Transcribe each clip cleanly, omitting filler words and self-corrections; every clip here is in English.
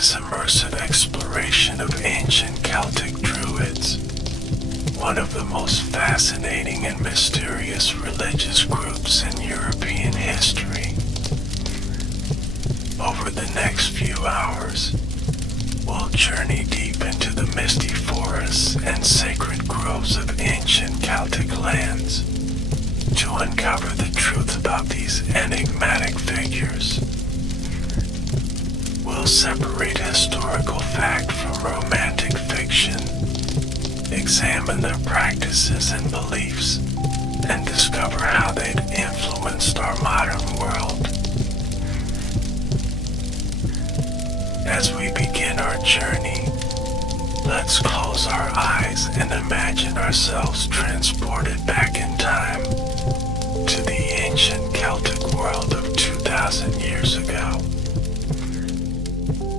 this immersive exploration of ancient Celtic Druids, one of the most fascinating and mysterious religious groups in European history. Over the next few hours, we'll journey deep into the misty forests and sacred groves of ancient Celtic lands to uncover the truth about these enigmatic figures. We'll separate historical fact from romantic fiction, examine their practices and beliefs, and discover how they've influenced our modern world. As we begin our journey, let's close our eyes and imagine ourselves transported back in time to the ancient Celtic world of 2,000 years ago.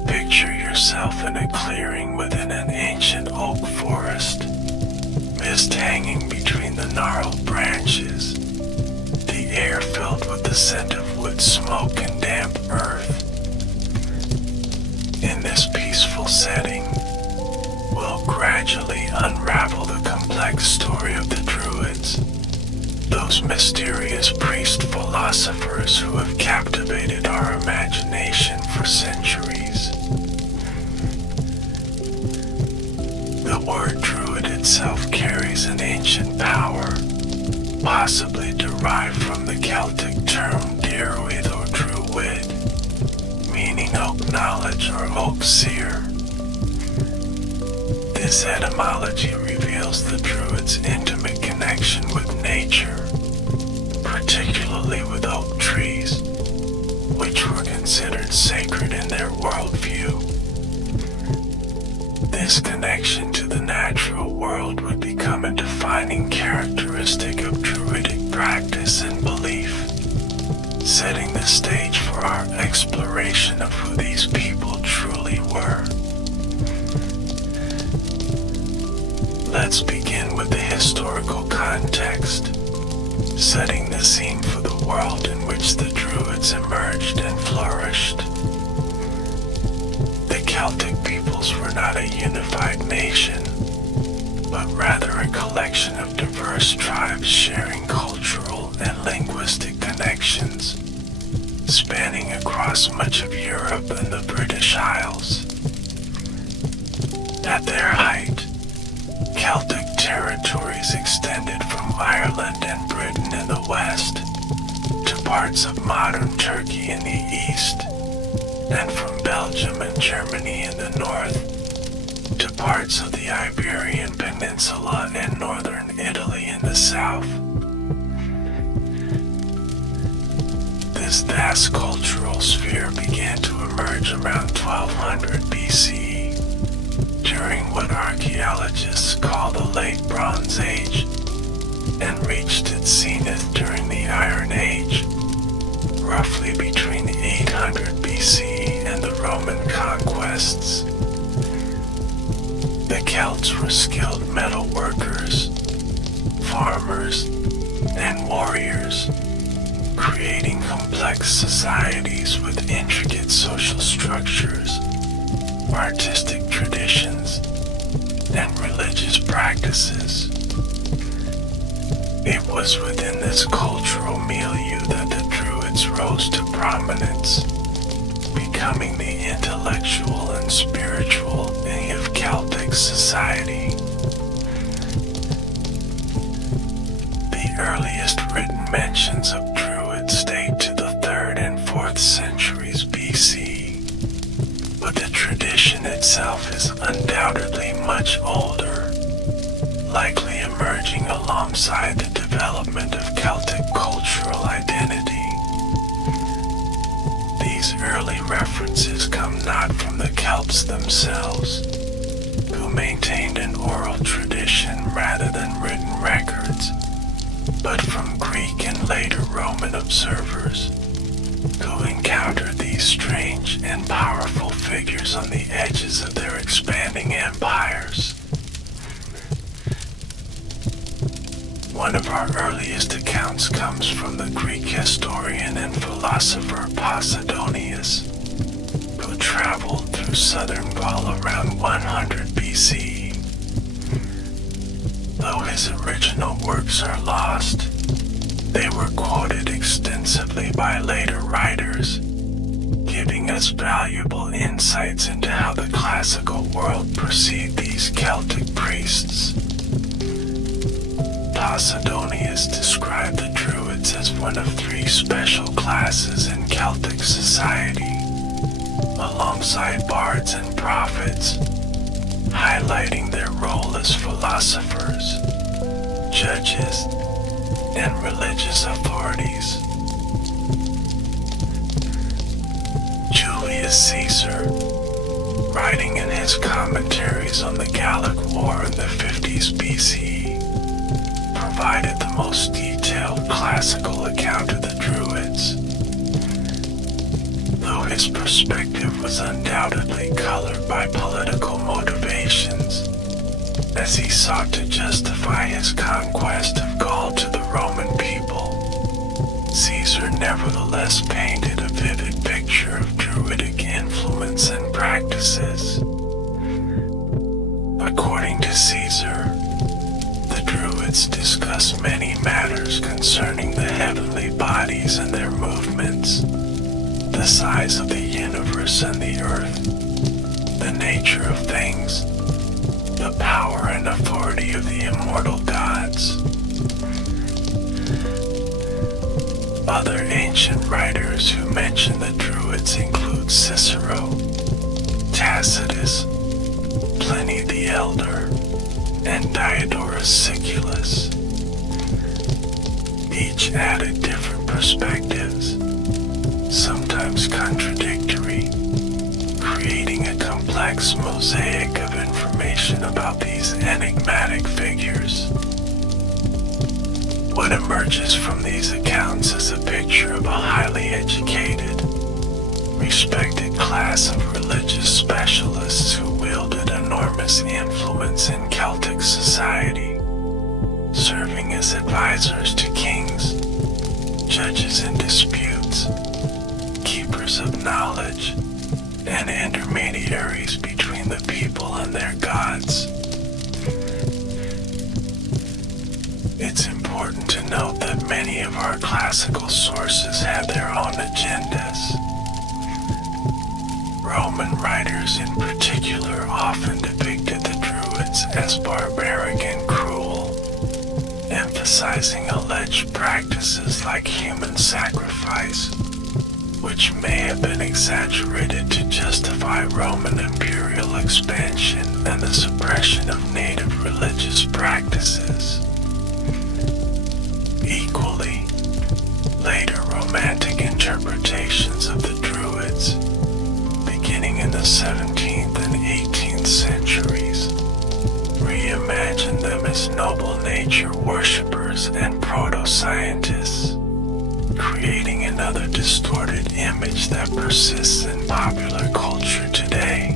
Picture yourself in a clearing within an ancient oak forest, mist hanging between the gnarled branches, the air filled with the scent of wood smoke and damp earth. In this peaceful setting, we'll gradually unravel the complex story of the Druids, those mysterious priest-philosophers who have captivated our imagination for centuries. The word Druid itself carries an ancient power, possibly derived from the Celtic term Druid or Druid, meaning oak knowledge or oak seer. This etymology reveals the Druids' intimate connection with nature, particularly with oak trees, which were considered sacred in their worldview. This connection to the natural world would become a defining characteristic of Druidic practice and belief, setting the stage for our exploration of who these people truly were. Let's begin with the historical context, setting the scene for the world in which the Druids emerged and flourished. The Celtic peoples were not a unified nation, but rather a collection of diverse tribes sharing cultural and linguistic connections, spanning across much of Europe and the British Isles. At their height, Celtic territories extended from Ireland and Britain in the west to parts of modern Turkey in the east, and from Belgium and Germany in the north to parts of the Iberian Peninsula and northern Italy in the south. This vast cultural sphere began to emerge around 1200 BCE, during what archaeologists call the Late Bronze Age, and reached its zenith during the Iron Age, roughly between 800 BCE and the Roman conquests. The Celts were skilled metal workers, farmers, and warriors, creating complex societies with intricate social structures, artistic traditions, and religious practices. It was within this cultural milieu that the Druids rose to prominence, becoming the intellectual and spiritual knee of Celtic society. The earliest written mentions of Druids date to the 3rd and 4th centuries BC, but the tradition itself is undoubtedly much older, likely emerging alongside the development of Celtic cultural identity. These early references come not from the Celts themselves, who maintained an oral tradition rather than written records, but from Greek and later Roman observers, who encountered these strange and powerful figures on the edges of their expanding empires. One of our earliest accounts comes from the Greek historian and philosopher Posidonius, who traveled through through southern Gaul around 100 BC. Though his original works are lost, they were quoted extensively by later writers, giving us valuable insights into how the classical world perceived these Celtic priests. Posidonius described the Druids as one of three special classes in Celtic society, alongside bards and prophets, highlighting their role as philosophers, judges, and religious authorities. Julius Caesar, writing in his commentaries on the Gallic War in the 50s BC, provided the most detailed classical account of the Druids. Though his perspective was undoubtedly colored by political motivations, as he sought to justify his conquest of Gaul to the Roman people, Caesar nevertheless painted a vivid picture of Druidic influence and practices. According to Caesar, the Druids discuss many matters concerning the heavenly bodies and their movements, the size of the universe and the earth, the nature of things, the power and authority of the immortal gods. Other ancient writers who mention the Druids include Cicero, Tacitus, Pliny the Elder, and Diodorus Siculus. Each added different perspectives, sometimes contradictory, creating a complex mosaic of information about these enigmatic figures. What emerges from these accounts is a picture of a highly educated, respected class of religious specialists who wielded enormous influence in Celtic society, serving as advisors to kings, judges in disputes, keepers of knowledge, and intermediaries between the people and their gods. It's important to note that many of our classical sources have their own agendas. Roman writers in particular often depicted the Druids as barbaric and cruel, emphasizing alleged practices like human sacrifice, which may have been exaggerated to justify Roman imperial expansion and the suppression of native religious practices. Equally, later Romantic interpretations of the Druids, beginning in the 17th and 18th centuries, reimagined them as noble nature worshippers and proto-scientists, creating another distorted image that persists in popular culture today.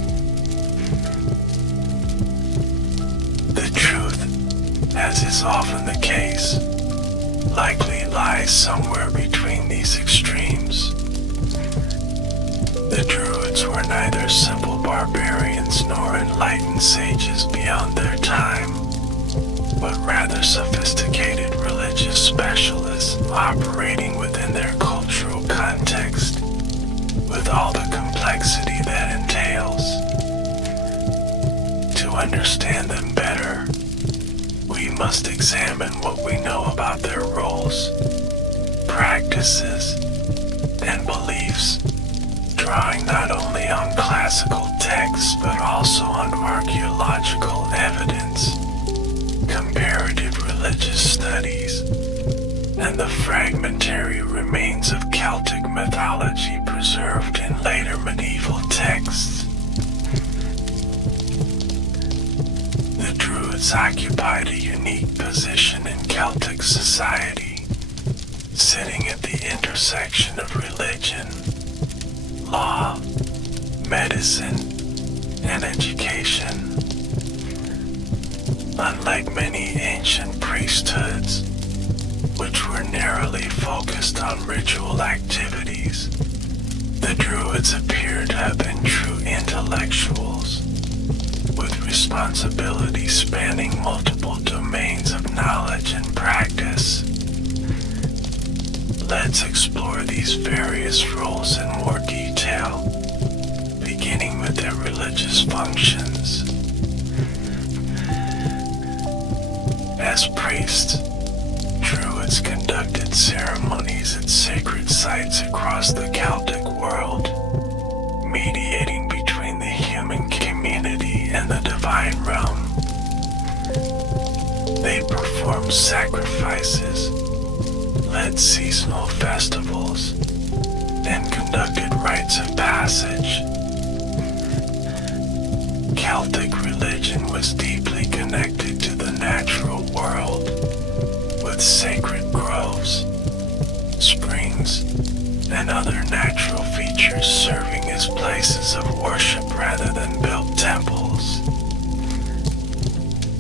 The truth, as is often the case, likely lies somewhere between these extremes. The Druids were neither simple barbarians nor enlightened sages beyond their time, but rather sophisticated religious specialists operating within their cultural context, with all the complexity that entails. To understand them better, we must examine what we know about their roles, practices, and beliefs, drawing not only on classical texts but also on archaeological evidence, comparative religious studies, and the fragmentary remains of Celtic mythology preserved in later medieval texts. The Druids occupied a unique position in Celtic society, sitting at the intersection of religion, law, medicine, and education. Unlike many ancient priesthoods, which were narrowly focused on ritual activities, the Druids appear to have been true intellectual Let's explore these various roles in more detail, beginning with their religious functions. As priests, Druids conducted ceremonies at sacred sites across the Celtic world, mediating between the human community and the divine realm. They performed sacrifices, led seasonal festivals, and conducted rites of passage. Celtic religion was deeply connected to the natural world, with sacred groves, springs, and other natural features serving as places of worship rather than built temples.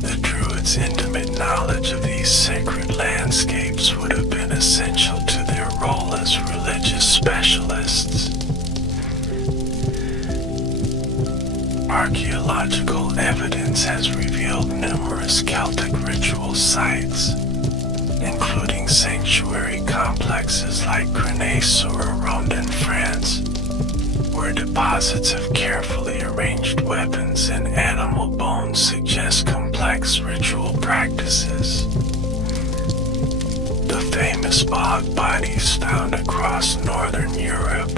The Druids' intimate knowledge of these sacred landscapes would have been essential to their role as religious specialists. Archaeological evidence has revealed numerous Celtic ritual sites, including sanctuary complexes like Grenay-sur-Ronde in France, where deposits of carefully arranged weapons and animal bones suggest complex ritual practices. The famous bog bodies found across northern Europe,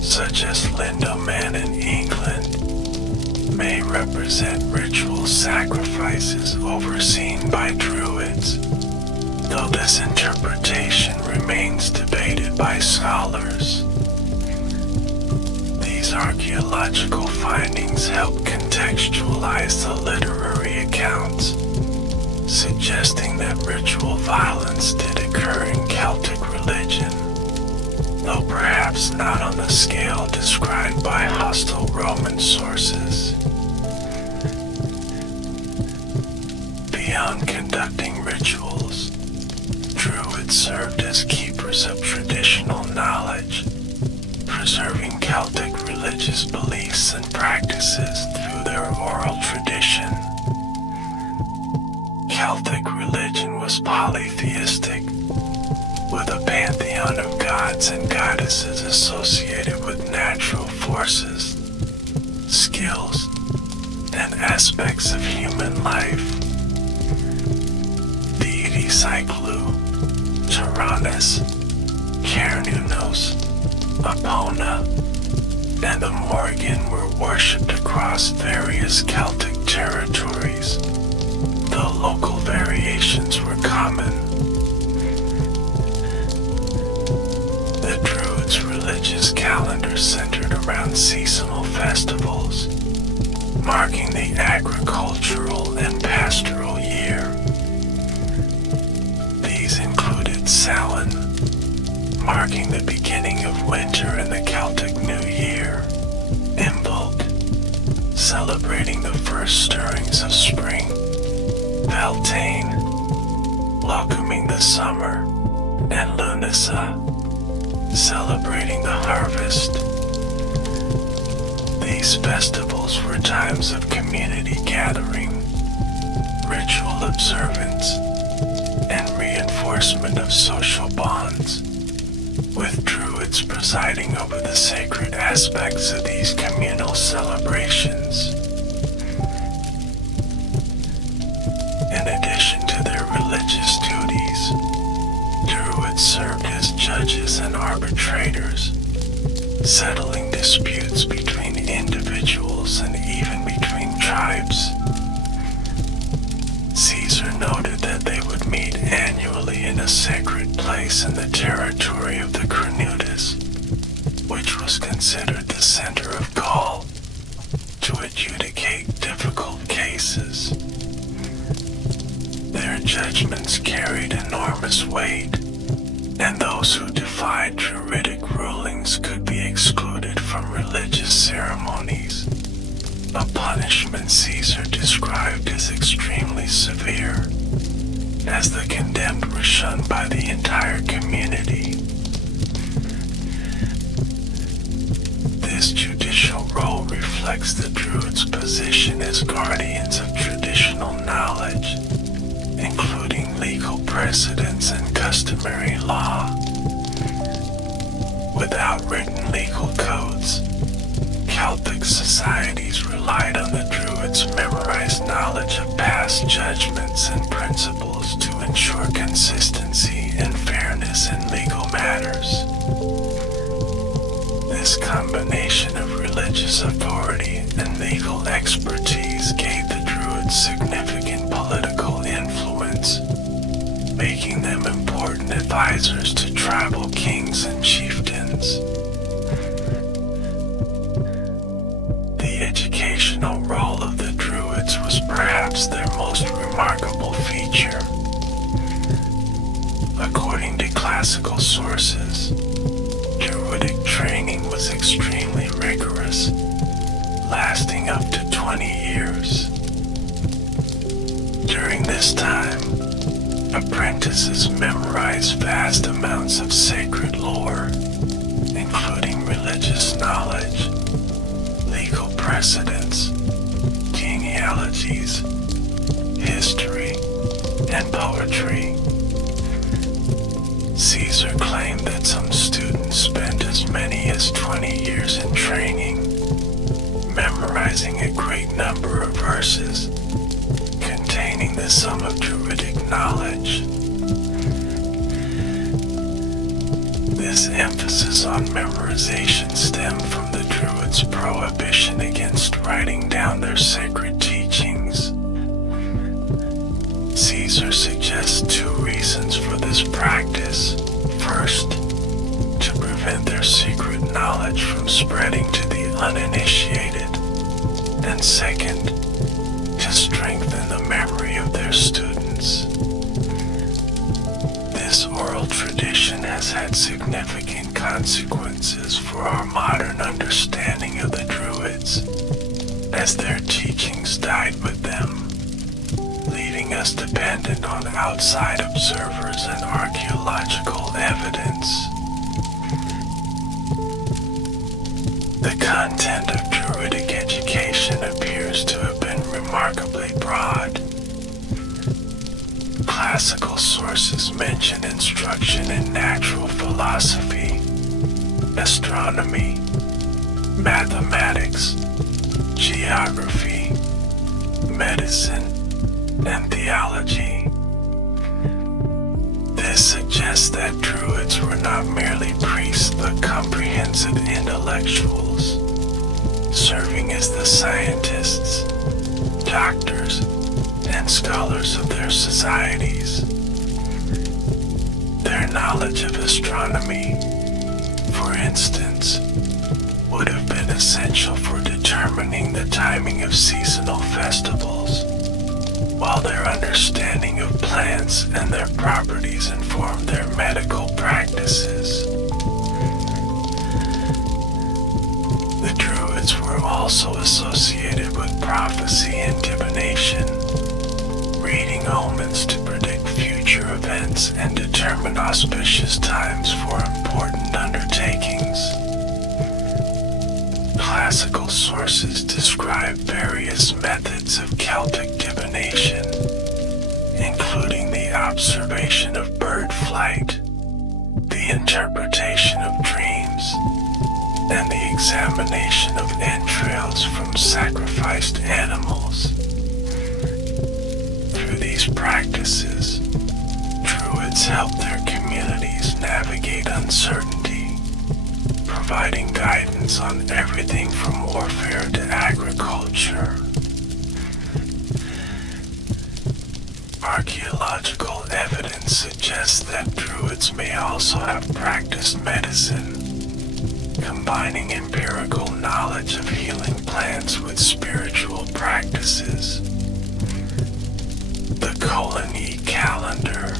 such as Lindoman in England, may represent ritual sacrifices overseen by Druids, though this interpretation remains debated by scholars. These archaeological findings help contextualize the literary accounts, suggesting that ritual violence did occur in Celtic religion, though perhaps not on the scale described by hostile Roman sources. Beyond conducting rituals, Druids served as keepers of traditional knowledge, preserving Celtic religious beliefs and practices through their oral tradition. Celtic religion was polytheistic, with a pantheon of gods and goddesses associated with natural forces, skills, and aspects of human life. Deities like Lu, Tyrannus, Cernunnos, Epona, and the Morrigan were worshipped across various Celtic territories, though local variations were common. The Druids' religious calendar centered around seasonal festivals, marking the agricultural and pastoral year. These included Samhain, marking the beginning of winter and the Celtic New Year, Imbolc, celebrating the first stirrings of spring, Beltane, welcoming the summer, and Lunasa, celebrating the harvest. These festivals were times of community gathering, ritual observance, and reinforcement of social bonds, with Druids presiding over the sacred aspects of these communal celebrations. In addition to their religious duties, Druids served as judges and arbitrators, settling disputes between individuals and even between tribes. Caesar noted that they would meet annually in a sacred place in the territory of the Cernunnos, which was considered the center of Gaul, to adjudicate difficult cases. Their judgments carried enormous weight, and those who defied Druidic rulings could be excluded from religious ceremonies, a punishment Caesar described as extremely severe, as the condemned were shunned by the entire community. This judicial role reflects the Druids' position as guardians of traditional knowledge, including legal precedents and customary law, Without written legal codes, Celtic societies relied on the Druids' memorized knowledge of past judgments and principles to ensure consistency and fairness in legal matters. This combination of religious authority and legal expertise gave the Druids significant political influence, making them important advisors to tribal kings and chieftains. The educational role of the Druids was perhaps their most remarkable feature. According to classical sources, Druidic training was extremely rigorous, lasting up to 20 years. During this time, apprentices memorized vast amounts of sacred lore, including religious knowledge, legal precedents, genealogies, history, and poetry. Caesar claimed that some students spent as many as 20 years in training, memorizing a great number of verses containing the sum of Druidic knowledge. This emphasis on memorization stemmed from the Druids' prohibition against writing down their sacred teachings. Caesar suggests two reasons for this practice. First, to prevent their secret knowledge from spreading to the uninitiated, and second, to strengthen the memory of their students. This oral tradition has had significant consequences for our modern understanding of the Druids, as their teachings died with them, leaving us dependent on outside observers and archaeological evidence. The content of Druidic education appears to have been remarkably broad. Classical sources mention instruction in natural philosophy, astronomy, mathematics, geography, medicine, and theology. This suggests that Druids were not merely priests but comprehensive intellectuals, serving as the scientists, doctors, and scholars of their societies. Their knowledge of astronomy, for instance, would have been essential for determining the timing of seasonal festivals, while their understanding of plants and their properties informed their medical practices. The Druids were also associated with prophecy and divination, reading omens to predict future events and determine auspicious times for important undertakings. Classical sources describe various methods of Celtic divination, including the observation of bird flight, the interpretation of dreams, and the examination of entrails from sacrificed animals. Through these practices, Druids helped their communities navigate uncertainty, providing guidance on everything from warfare to agriculture. Archaeological evidence suggests that Druids may also have practiced medicine, combining empirical knowledge of healing plants with spiritual practices. The Colony calendar,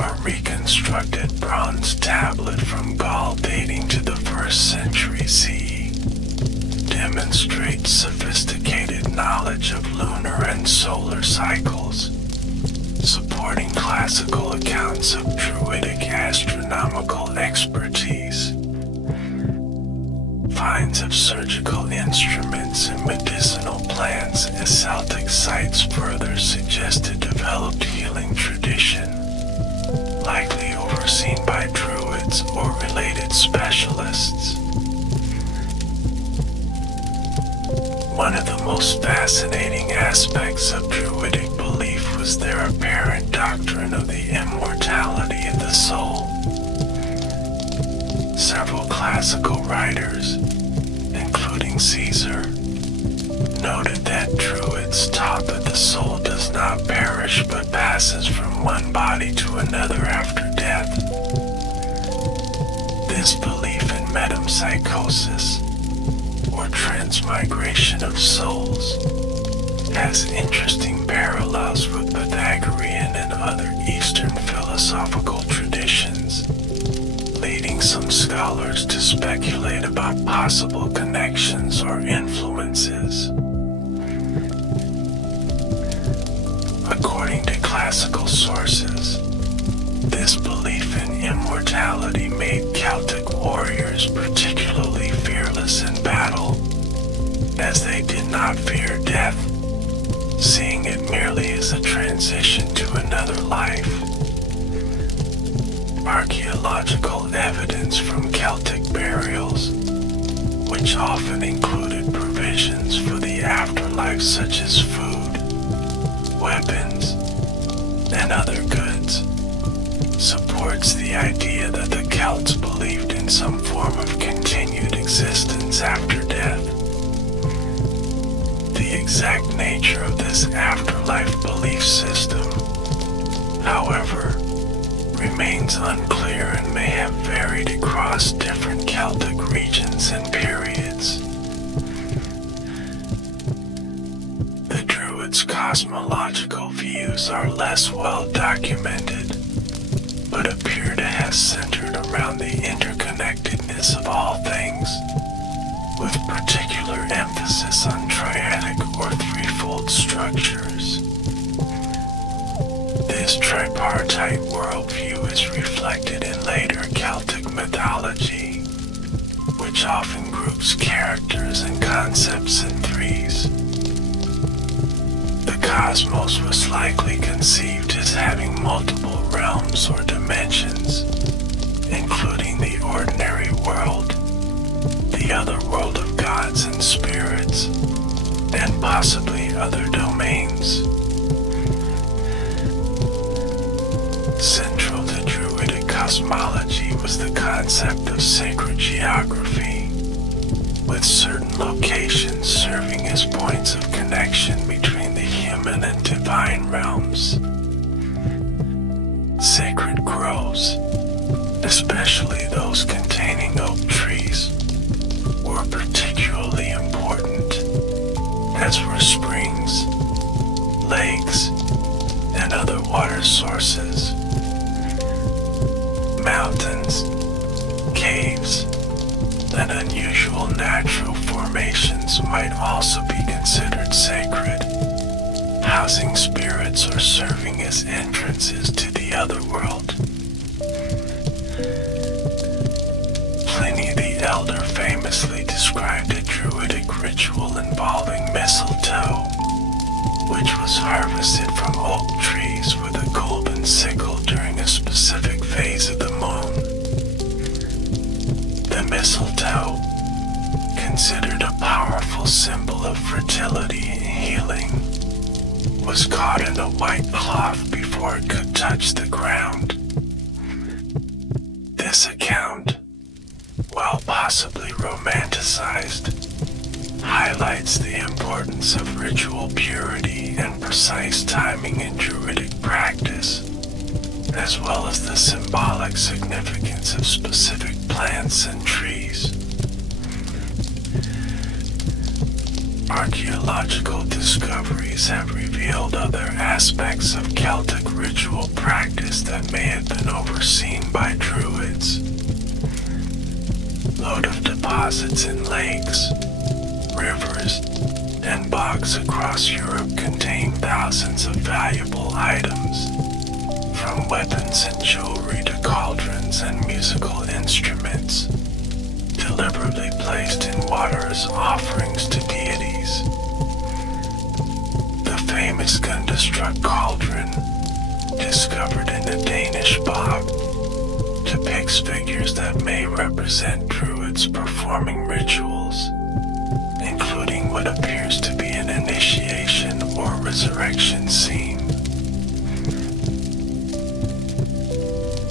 a reconstructed bronze tablet from Gaul dating to the 1st century CE, demonstrates sophisticated knowledge of lunar and solar cycles, supporting classical accounts of Druidic astronomical expertise. Finds of surgical instruments and medicinal plants at Celtic sites further suggest a developed healing tradition, likely overseen by Druids or related specialists. One of the most fascinating aspects of Druidic belief was their apparent doctrine of the immortality of the soul. Several classical writers, including Caesar, noted that Druids taught that the soul does not perish but passes from one body to another after death. This belief in metempsychosis, or transmigration of souls, has interesting parallels with Pythagorean and other Eastern philosophical traditions, leading some scholars to speculate about possible connections or influences. According to classical sources, this belief in immortality made Celtic warriors particularly fearless in battle, as they did not fear death, seeing it merely as a transition to another life. Archaeological evidence from Celtic burials, which often included provisions for the afterlife such as food, weapons, and other goods, supports the idea that the Celts believed in some form of continued existence after death. The exact nature of this afterlife belief system, however, remains unclear and may have varied across different Celtic regions and periods. The Druids' cosmological views are less well documented, but appear to have centered around the interconnectedness of all things, with particular emphasis on triadic or threefold structures. This tripartite worldview is reflected in later Celtic mythology, which often groups characters and concepts in threes. The cosmos was likely conceived as having multiple realms or dimensions, including the ordinary world, the other world of gods and spirits, and possibly other domains. Central to Druidic cosmology was the concept of sacred geography, with certain locations serving as points of connection between the human and divine realms. Sacred groves, especially those containing oak trees, were particularly important, as were springs, lakes, and other water sources. Mountains, caves, and unusual natural formations might also be considered sacred, housing spirits or serving as entrances to the other world. Pliny the Elder famously described a Druidic ritual involving mistletoe, which was harvested from oak trees with a golden sickle during a specific phase of the moon. The mistletoe, considered a powerful symbol of fertility and healing, was caught in a white cloth before it could touch the ground. This account, while possibly romanticized, highlights the importance of ritual purity and precise timing in Druidic practice, as well as the symbolic significance of specific plants and trees. Archaeological discoveries have revealed other aspects of Celtic ritual practice that may have been overseen by Druids. Votive deposits in lakes, rivers, and bogs across Europe contain thousands of valuable items, from weapons and jewelry to cauldrons and musical instruments, deliberately placed in water as offerings to deities. The famous Gundestrup cauldron, discovered in a Danish bog, depicts six figures that may represent druids performing rituals, including what appears to be an initiation or resurrection scene.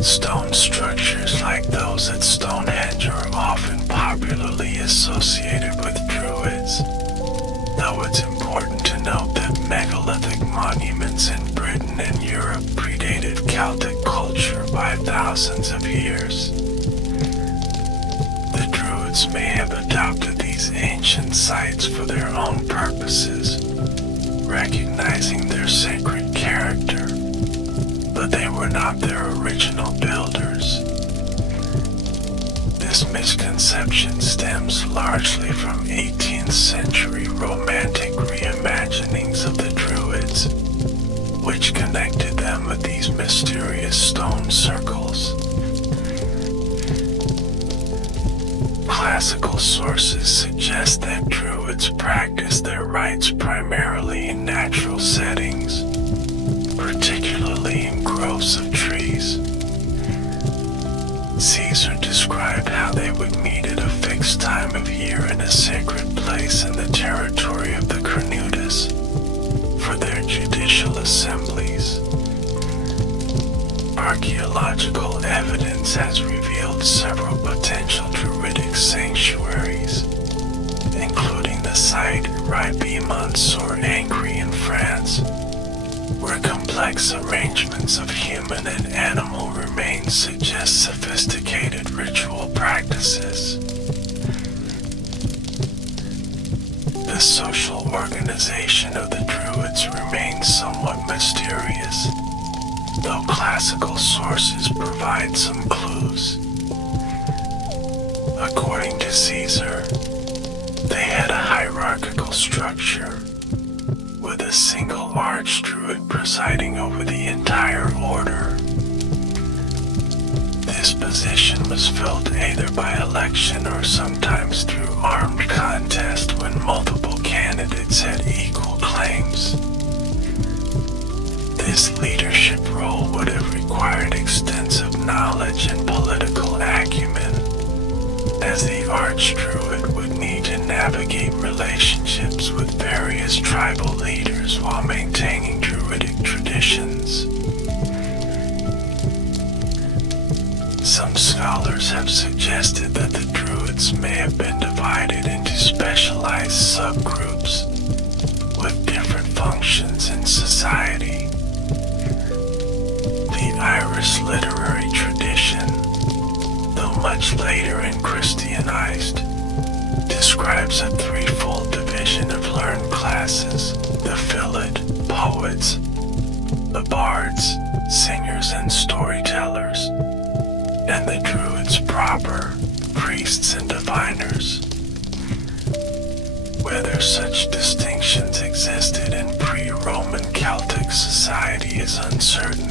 Stone structures like those at Stonehenge are often popularly associated with druids, though it's important to note that megalithic monuments in Britain and Europe predated Celtic culture by thousands of years. The Druids may have adopted these ancient sites for their own purposes, recognizing their sacred character, but they were not their original builders. This misconception stems largely from 18th century romantic reimaginings of the Druids, which connected them with these mysterious stone circles. Classical sources suggest that Druids practiced their rites primarily in natural settings, particularly in groves of trees. Caesar described how they would meet at a fixed time of year in a sacred place in the territory of the Carnutus for their judicial assemblies. Archaeological evidence has revealed several potential Druidic sanctuaries, including the site Ribeymont-sur-Angry in France, where complex arrangements of human and animal remains suggest sophisticated ritual practices. The social organization of the Druids remains somewhat mysterious, though classical sources provide some clues. According to Caesar, they had a hierarchical structure, with a single archdruid presiding over the entire order. This position was filled either by election or sometimes through armed contest when multiple candidates had equal claims. This leadership role would have required extensive knowledge and political acumen, as the archdruid would need to navigate relationships with various tribal leaders while maintaining Druidic traditions. Some scholars have suggested that the Druids may have been divided into specialized subgroups with different functions in society. The Irish literary tradition, though much later and Christianized, describes a threefold division of learned classes: the Philid, poets; the bards, singers and storytellers; and the Druids proper, priests and diviners. Whether such distinctions existed in pre-Roman Celtic society is uncertain,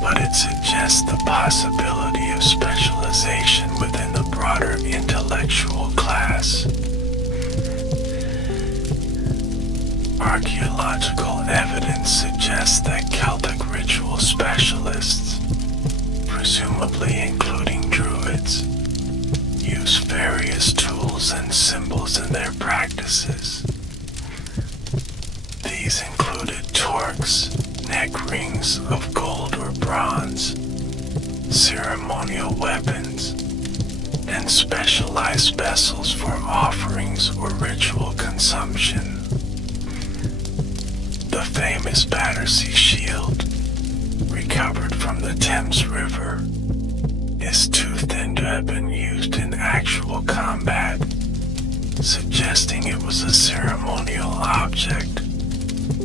but it suggests the possibility of specialization within the broader intellectual class. Archaeological evidence suggests that Celtic ritual specialists, presumably including Druids, use various tools and symbols in their practices. These included torques, neck rings of gold or bronze, ceremonial weapons, and specialized vessels for offerings or ritual consumption. The famous Battersea shield, recovered from the Thames River, is too thin to have been used in actual combat, suggesting it was a ceremonial object,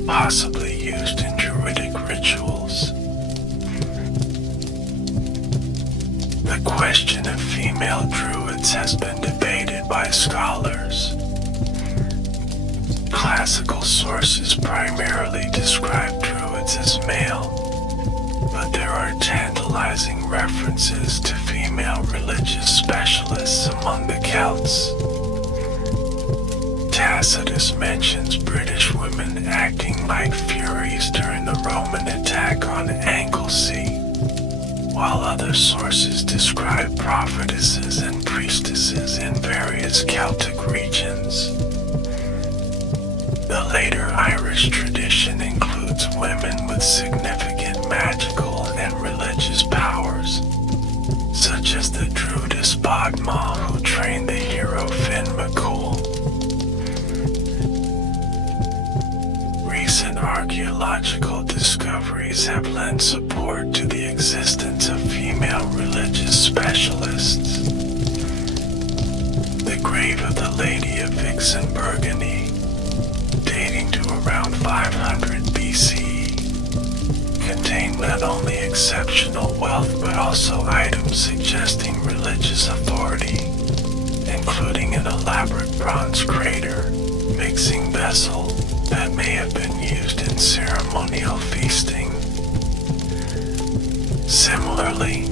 possibly used in Druidic rituals. The question of female Druids has been debated by scholars. Classical sources primarily describe Druids as male, but there are tantalizing references to female religious specialists among the Celts. Tacitus mentions British women acting like furies during the Roman attack on Anglesey, while other sources describe prophetesses and priestesses in various Celtic regions. The later Irish tradition includes women with significant magical and religious powers, such as the Druidess Bodma who trained the hero Finn McCool. Recent archaeological discoveries have lent support to the existence of female religious specialists. The grave of the Lady of Vixen Burgundy, dating to around 500 BCE, contained not only exceptional wealth but also items suggesting religious authority, including an elaborate bronze crater, mixing vessel that may have been used in ceremonial feasting. Similarly,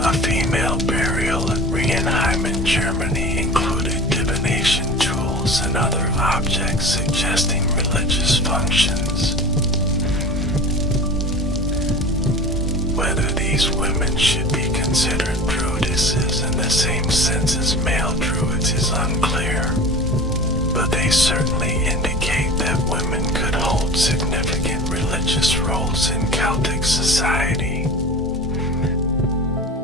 a female burial at Rienheim in Germany included divination tools and other objects suggesting religious functions. Whether these women should be considered druidesses in the same sense as male druids is unclear, but they certainly indicate that women could hold significant religious roles in Celtic society.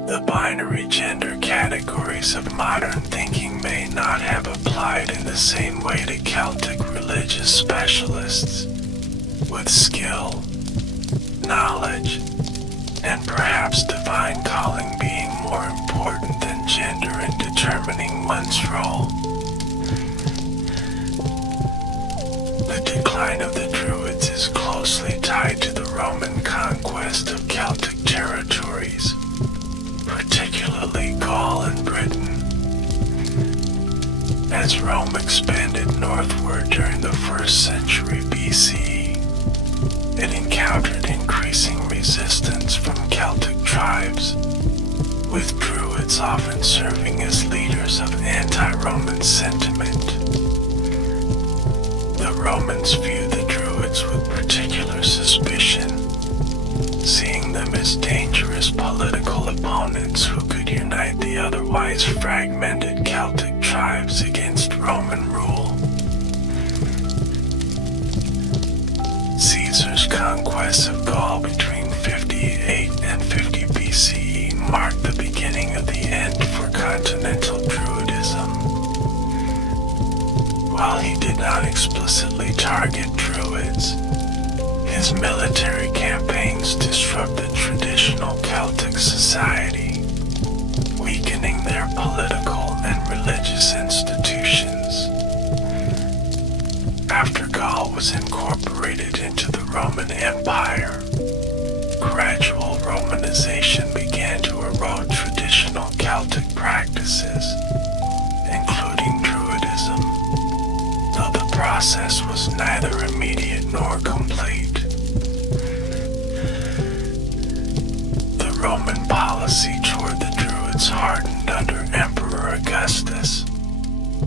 The binary gender categories of modern thinking may not have applied in the same way to Celtic religious specialists, with skill, knowledge, and perhaps divine calling being more important than gender in determining one's role. The decline of the Druids is closely tied to the Roman conquest of Celtic territories, particularly Gaul and Britain. As Rome expanded northward during the 1st century BCE, it encountered increasing resistance from Celtic tribes, with Druids often serving as leaders of anti-Roman sentiment. The Romans viewed the Druids with particular suspicion, seeing them as dangerous political opponents who could unite the otherwise fragmented Celtic tribes against Roman rule. Caesar's conquest of Gaul between 58 and 50 BCE marked the beginning of the end for continental Druidism. While he did not explicitly target Druids, his military campaigns disrupted traditional Celtic society, weakening their political and religious institutions. After Gaul was incorporated into the Roman Empire, gradual Romanization began to erode traditional Celtic practices, including Druidism, though the process was neither immediate nor complete. The Roman policy toward the Druids hardened under Emperor Augustus,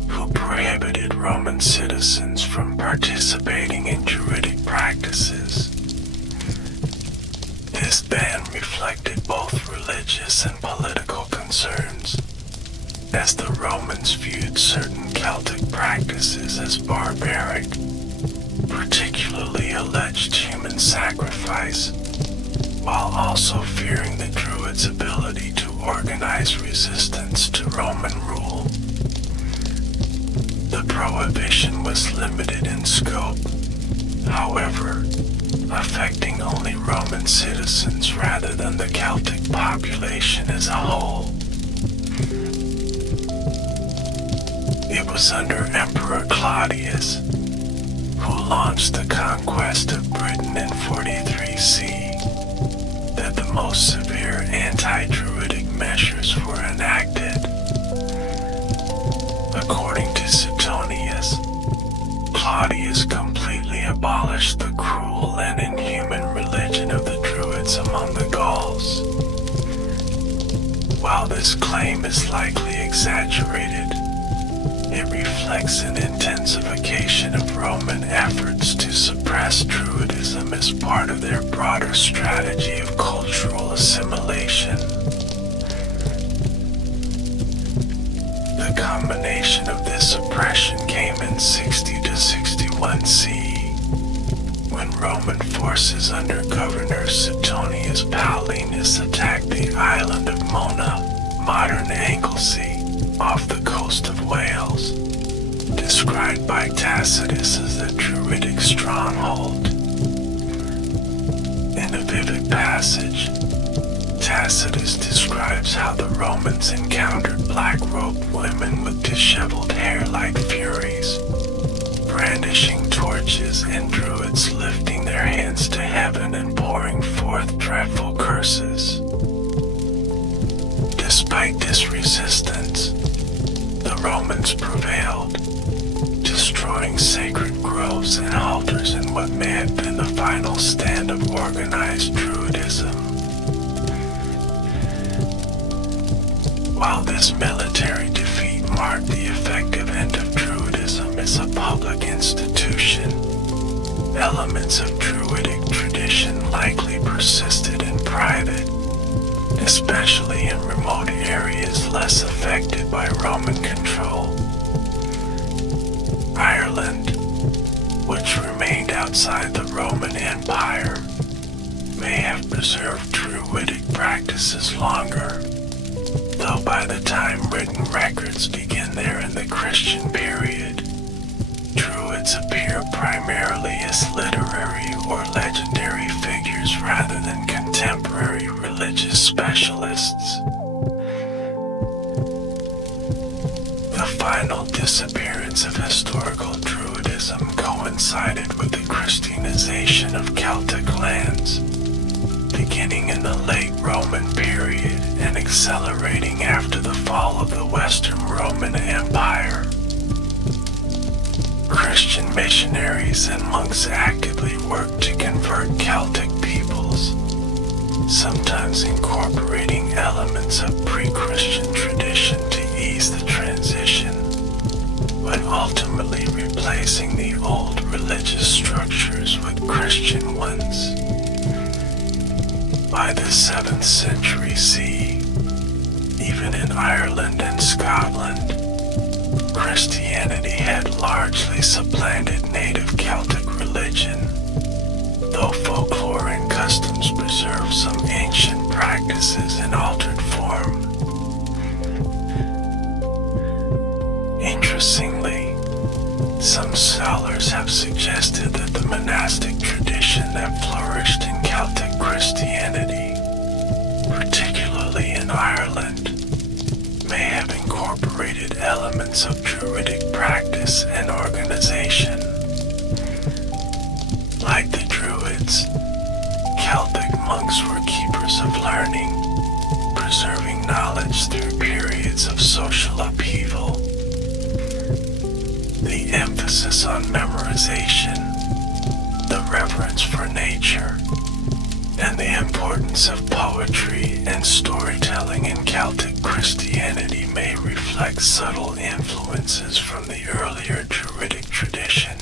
who prohibited Roman citizens from participating in Druidic practices. This ban reflected both religious and political concerns, as the Romans viewed certain Celtic practices as barbaric, particularly alleged human sacrifice, while also fearing the Druids' ability to organize resistance to Roman rule. The prohibition was limited in scope, however, affecting only Roman citizens rather than the Celtic population as a whole. It was under Emperor Claudius, who launched the conquest of Britain in 43 CE, that the most severe anti-Druidic measures were enacted. According to Suetonius, Claudius completely abolished the cruel and inhuman religion of the Druids among the Gauls. While this claim is likely exaggerated, it reflects an intensification of Roman efforts to suppress Druidism as part of their broader strategy of cultural assimilation. assimilation. The combination of this oppression came in 60 to 61 CE, when Roman forces under Governor Suetonius Paulinus attacked the island of Mona, modern Anglesey, off the coast of Wales, described by Tacitus as a Druidic stronghold. In a vivid passage, Tacitus describes how the Romans encountered black-robed women with disheveled hair like furies, brandishing torches, and Druids lifting their hands to heaven and pouring forth dreadful curses. Despite this resistance, the Romans prevailed, destroying sacred groves and altars in what may have been the final stand of organized Druidism. While this military defeat marked the effective end of Druidism as a public institution, elements of Druidic tradition likely persisted in private, especially in remote areas less affected by Roman control. Ireland, which remained outside the Roman Empire, may have preserved Druidic practices longer, though by the time written records begin there in the Christian period, Druids appear primarily as literary or legendary figures rather than contemporary religious specialists. The final disappearance of historical Druidism coincided with the Christianization of Celtic lands, beginning in the late Roman period and accelerating after the fall of the Western Roman Empire. Christian missionaries and monks actively worked to convert Celtic peoples, sometimes incorporating elements of pre-Christian tradition to ease the transition, but ultimately replacing the old religious structures with Christian ones. By the 7th century CE, even in Ireland and Scotland, Christianity had largely supplanted native Celtic religion, though folklore and customs preserve some ancient practices in altered form. Interestingly, some scholars have suggested that the monastic tradition that flourished in Celtic Christianity, particularly in Ireland, may have incorporated elements of Druidic practice and organization. Like the Druids, Celtic monks were keepers of learning, preserving knowledge through periods of social upheaval. The emphasis on memorization, the reverence for nature, and the importance of poetry and storytelling in Celtic Christianity may reflect subtle influences from the earlier Druidic tradition,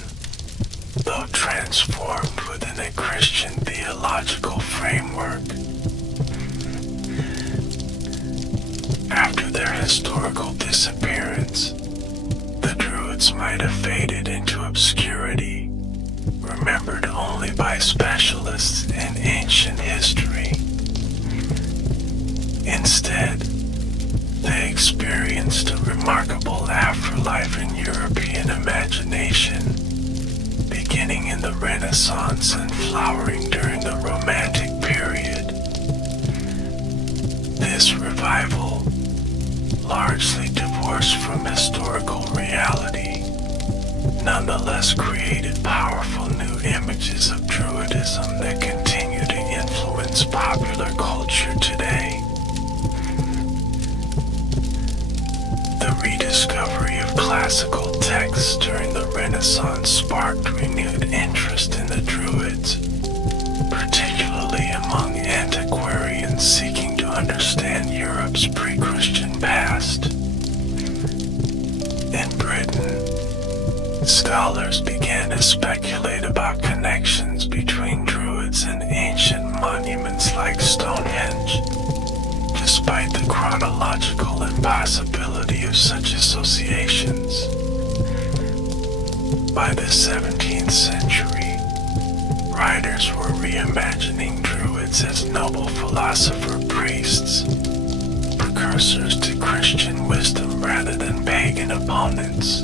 though transformed within a Christian theological framework. After their historical disappearance, the Druids might have faded into obscurity, remembered only by specialists in ancient history. Instead, they experienced a remarkable afterlife in European imagination, beginning in the Renaissance and flowering during the Romantic period. This revival, largely divorced from historical reality, nonetheless created powerful new images of Druidism that continue to influence popular culture today. The rediscovery of classical texts during the Renaissance sparked renewed interest in the Druids, particularly among antiquarians seeking to understand Europe's pre-Christian past. In Britain, scholars began to speculate about connections between Druids Druids and ancient monuments like Stonehenge, despite the chronological impossibility of such associations. By the 17th century, writers were reimagining Druids as noble philosopher priests, precursors to Christian wisdom rather than pagan opponents.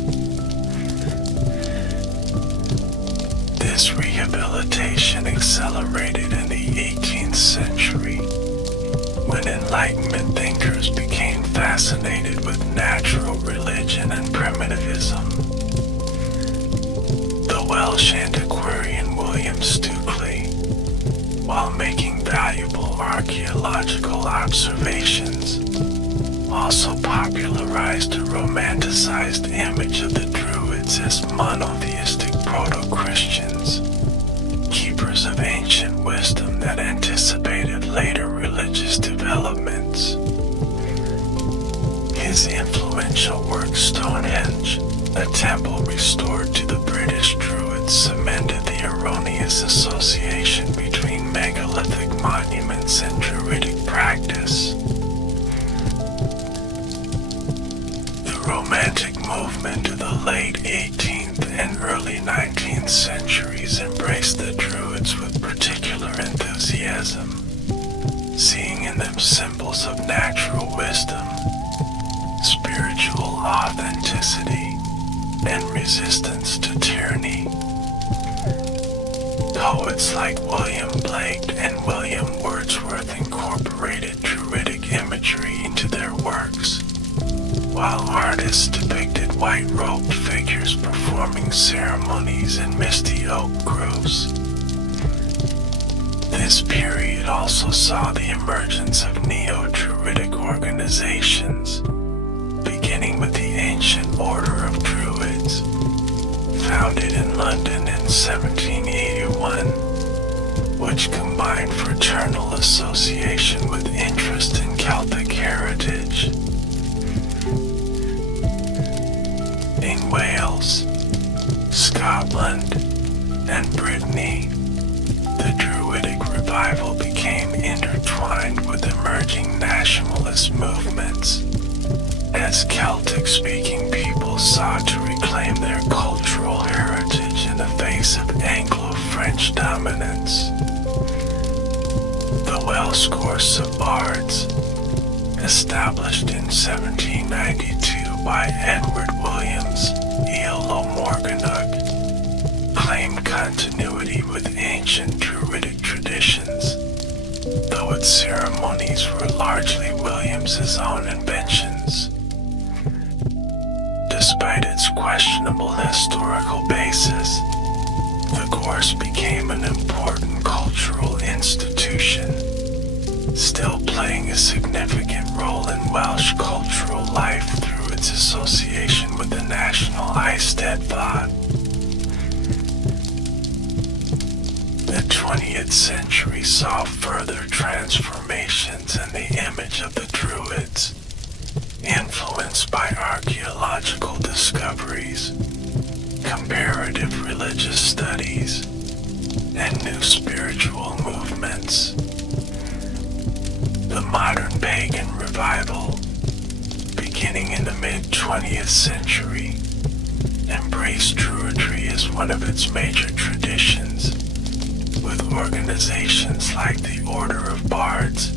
This rehabilitation accelerated in the 18th century, when Enlightenment thinkers became fascinated with natural religion and primitivism. The Welsh antiquarian William Stukeley, while making valuable archaeological observations, also popularized a romanticized image of the Druids as monotheistic proto-Christians, keepers of ancient wisdom that anticipated later religious developments. His influential work Stonehenge, a temple restored to the British Druids, cemented the erroneous association between megalithic monuments and Druidic practice. The Romantic movement of the late 18th and early 19th centuries embraced the Druids with particular enthusiasm, seeing in them symbols of natural wisdom, spiritual authenticity, and resistance to tyranny. Poets like William Blake and William Wordsworth incorporated Druidic imagery into their works, while artists depicted white-robed figures performing ceremonies in misty oak groves. This period also saw the emergence of neo-Druidic organizations, beginning with the Ancient Order of Druids, founded in London in 1781, which combined fraternal association with interest in Celtic heritage. In Wales, Scotland, and Brittany, the Druidic revival became intertwined with emerging nationalist movements, as Celtic-speaking peoples sought to reclaim their cultural heritage in the face of Anglo-French dominance. The Welsh Course of Bards, established in 1792 by Edward Williams, Earl O'Morganach, claimed continuity with ancient Druidic traditions, though its ceremonies were largely Williams's own inventions. Despite its questionable historical basis, the course became an important cultural institution, still playing a significant role in Welsh cultural life through its association with the national Eisteddfod. The 20th century saw further transformations in the image of the Druids, influenced by archaeological discoveries, comparative religious studies, and new spiritual movements. The modern pagan revival, beginning in the mid-20th century, embraced Druidry as one of its major traditions, with organizations like the Order of Bards,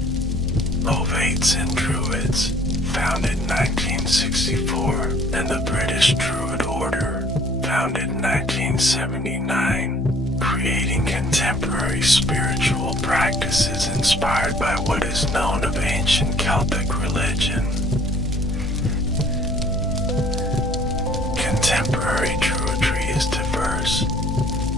Ovates and Druids, founded in 1964, and the British Druid Order, founded in 1979, creating contemporary spiritual practices inspired by what is known of ancient Celtic religion. Contemporary Druidry is diverse,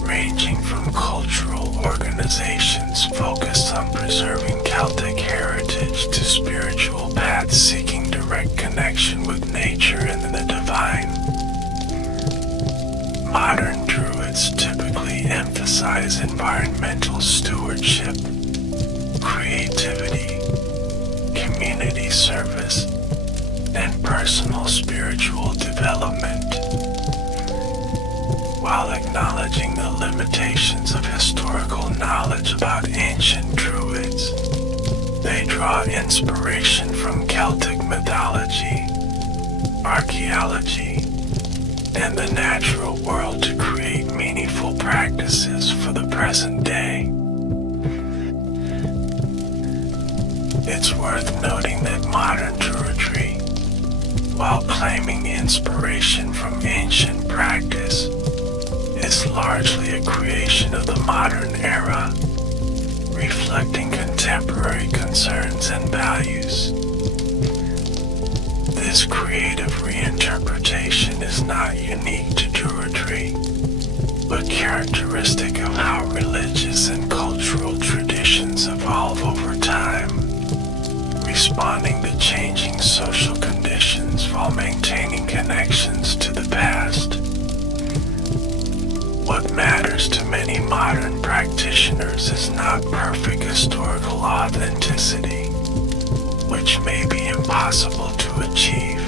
ranging from cultural organizations focused on preserving Celtic heritage to spiritual paths seeking direct connection with nature and the divine. Modern Druids typically emphasize environmental stewardship, creativity, community service, and personal spiritual development. while acknowledging the limitations of historical knowledge about ancient Druids. They draw inspiration from Celtic mythology, archaeology, and the natural world to create meaningful practices for the present day. It's worth noting that modern Druidry, while claiming inspiration from ancient practice, is largely a creation of the modern era, reflecting contemporary concerns and values. This creative reinterpretation is not unique to Druidry, but characteristic of how religious and cultural traditions evolve over time, responding to changing social conditions while maintaining connections to the past. What matters to many modern practitioners is not perfect historical authenticity, which may be impossible to achieve,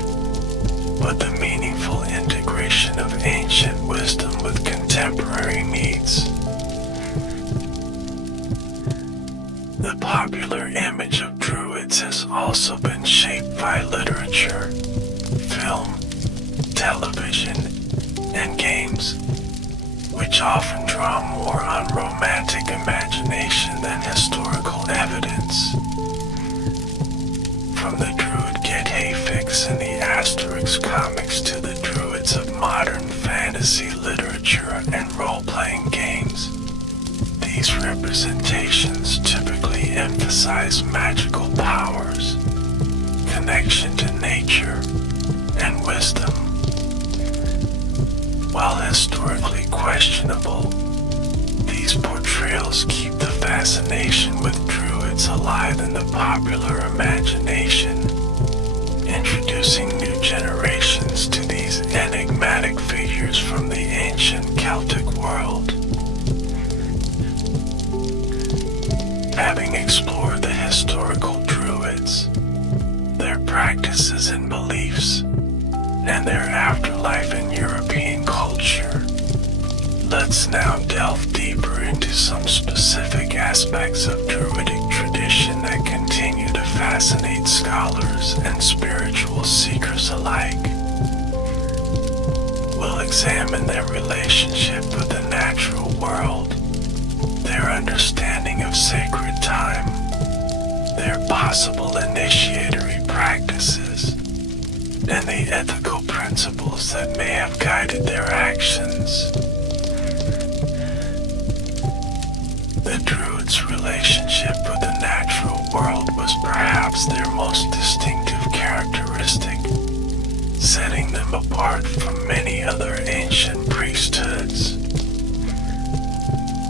but the meaningful integration of ancient wisdom with contemporary needs. The popular image of Druids has also been shaped by literature, film, television, and games, which often draw more on romantic imagination than historical evidence. From the Druid Get Hayfix in the Asterix comics to the Druids of modern fantasy literature and role-playing games, these representations typically emphasize magical powers, connection to nature, and wisdom. While historically questionable, these portrayals keep the fascination with Druids alive in the popular imagination, introducing new generations to these enigmatic figures from the ancient Celtic world. Having explored the historical Druids, their practices and beliefs, and their afterlife in European culture, let's now delve deeper into some specific aspects of Druidic tradition that continue to fascinate scholars and spiritual seekers alike. We'll examine their relationship with the natural world, their understanding of sacred time, their possible initiatory practices, and the ethical principles that may have guided their actions. The Druids' relationship with the natural world was perhaps their most distinctive characteristic, setting them apart from many other ancient priesthoods.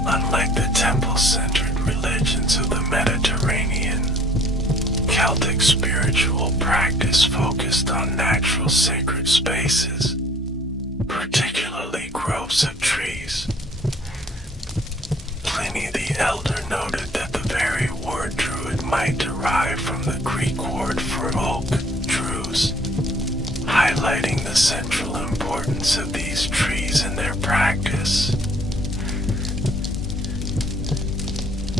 Unlike the temple-centered religions of the Mediterranean, Celtic spiritual practice focused on natural sacred spaces, particularly groves of trees. Pliny the Elder noted that the very word druid might derive from the Greek word for oak, drus, highlighting the central importance of these trees in their practice.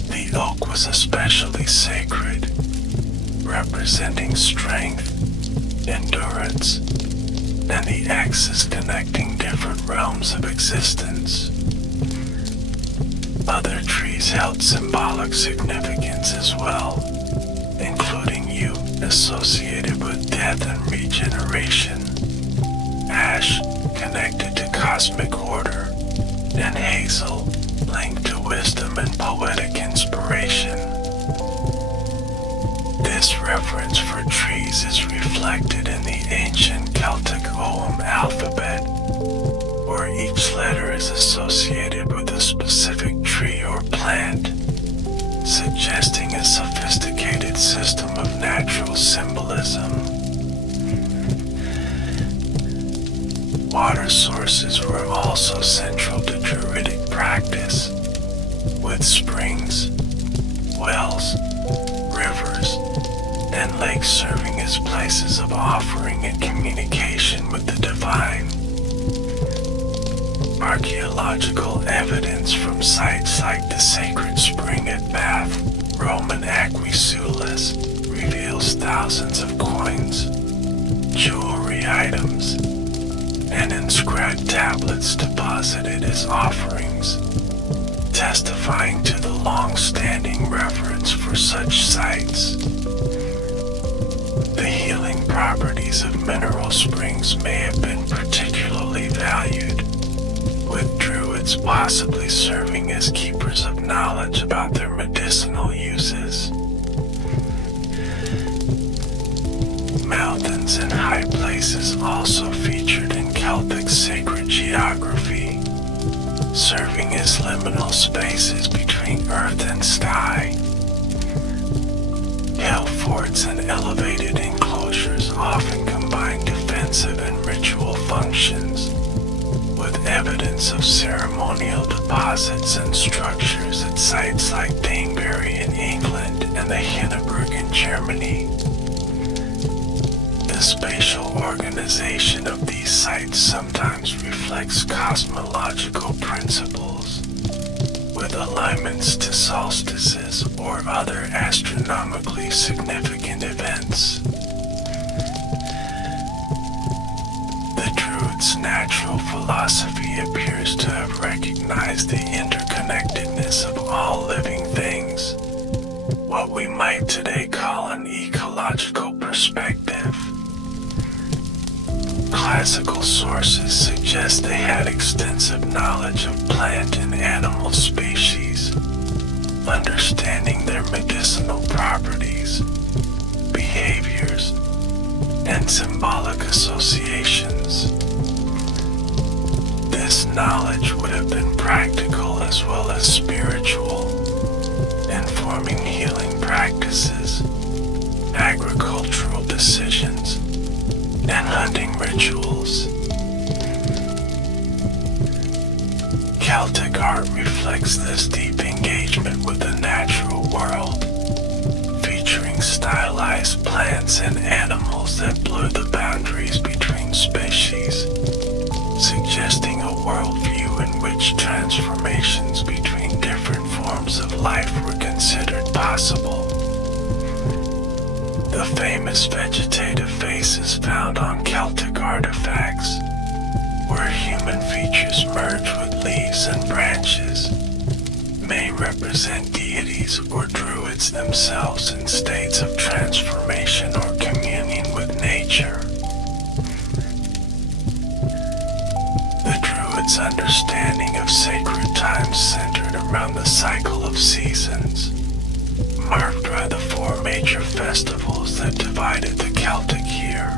The oak was especially sacred, representing strength, endurance, and the axis connecting different realms of existence. Other trees held symbolic significance as well, including yew associated with death and regeneration, ash connected to cosmic order, and hazel linked to wisdom and poetic inspiration. This reverence for trees is reflected in the ancient Celtic Ogham alphabet, where each letter is associated with a specific tree or plant, suggesting a sophisticated system of natural symbolism. Water sources were also central to Druidic practice, with springs, wells, rivers, and lakes serving as places of offering and communication with the divine. Archaeological evidence from sites like the sacred spring at Bath, Roman Aquisulas, reveals thousands of coins, jewelry items, and inscribed tablets deposited as offerings, testifying to the long-standing reverence for such sites. The healing properties of mineral springs may have been particularly valued, with Druids possibly serving as keepers of knowledge about their medicinal uses. Mountains and high places also featured in Celtic sacred geography, serving as liminal spaces between earth and sky. Hill forts and elevated enclosures often combine defensive and ritual functions, with evidence of ceremonial deposits and structures at sites like Danebury in England and the Hindenburg in Germany. The spatial organization of these sites sometimes reflects cosmological principles, with alignments to solstices or other astronomically significant events. The Druids' natural philosophy appears to have recognized the interconnectedness of all living things, what we might today call an ecological perspective. Classical sources suggest they had extensive knowledge of plant and animal species, understanding their medicinal properties, behaviors, and symbolic associations. This knowledge would have been practical as well as spiritual, informing healing practices, agricultural decisions, and hunting rituals. Celtic art reflects this deep engagement with the natural world, featuring stylized plants and animals that blur the boundaries between species, suggesting a worldview in which transformations between different forms of life were considered possible. The famous vegetative faces found on Celtic artifacts, where human features merge with leaves and branches, may represent deities or druids themselves in states of transformation or communion with nature. The Druids' understanding of sacred times centered around the cycle of seasons, marked by the four major festivals that divided the Celtic year.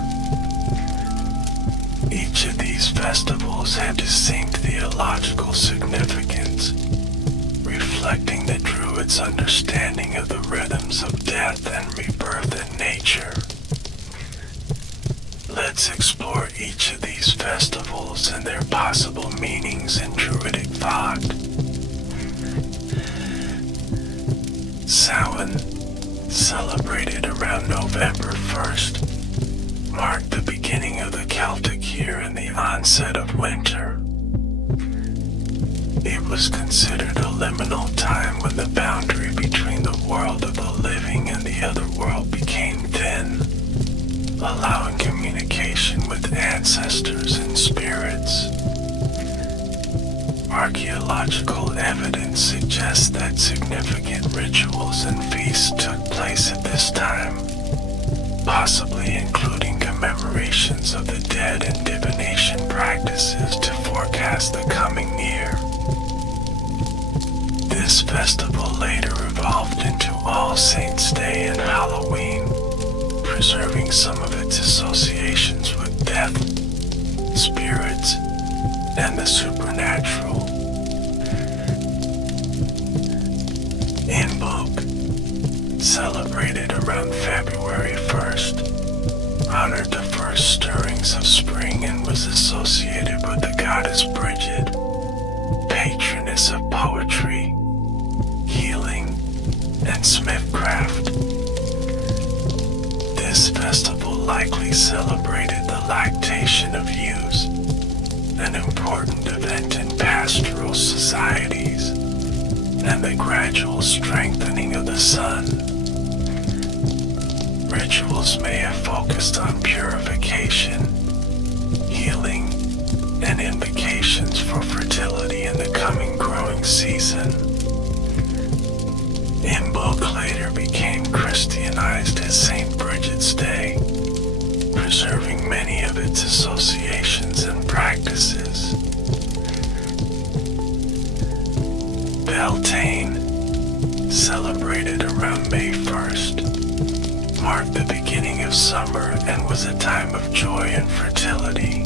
Each of these festivals had distinct theological significance, reflecting the Druids' understanding of the rhythms of death and rebirth in nature. Let's explore each of these festivals and their possible meanings in Druidic thought. Samhain, celebrated around November 1st, marked the beginning of the Celtic year and the onset of winter. It was considered a liminal time when the boundary between the world of the living and the other world became thin, allowing communication with ancestors and spirits. Archaeological evidence suggests that significant rituals and feasts took place at this time, possibly including commemorations of the dead and divination practices to forecast the coming year. This festival later evolved into All Saints' Day and Halloween, preserving some of its associations with death, spirits, and the supernatural. Imbolc, celebrated around February 1st, honored the first stirrings of spring and was associated with the goddess Bridget, patroness of poetry, healing, and smithcraft. This festival likely celebrated the lactation of ewes, an important event in pastoral societies, and the gradual strengthening of the sun. Rituals may have focused on purification, healing, and invocations for fertility in the coming growing season. Imbolc later became Christianized as St. Bridget's Day, preserving many of its associations and practices. Beltane, celebrated around May 1st, marked the beginning of summer and was a time of joy and fertility.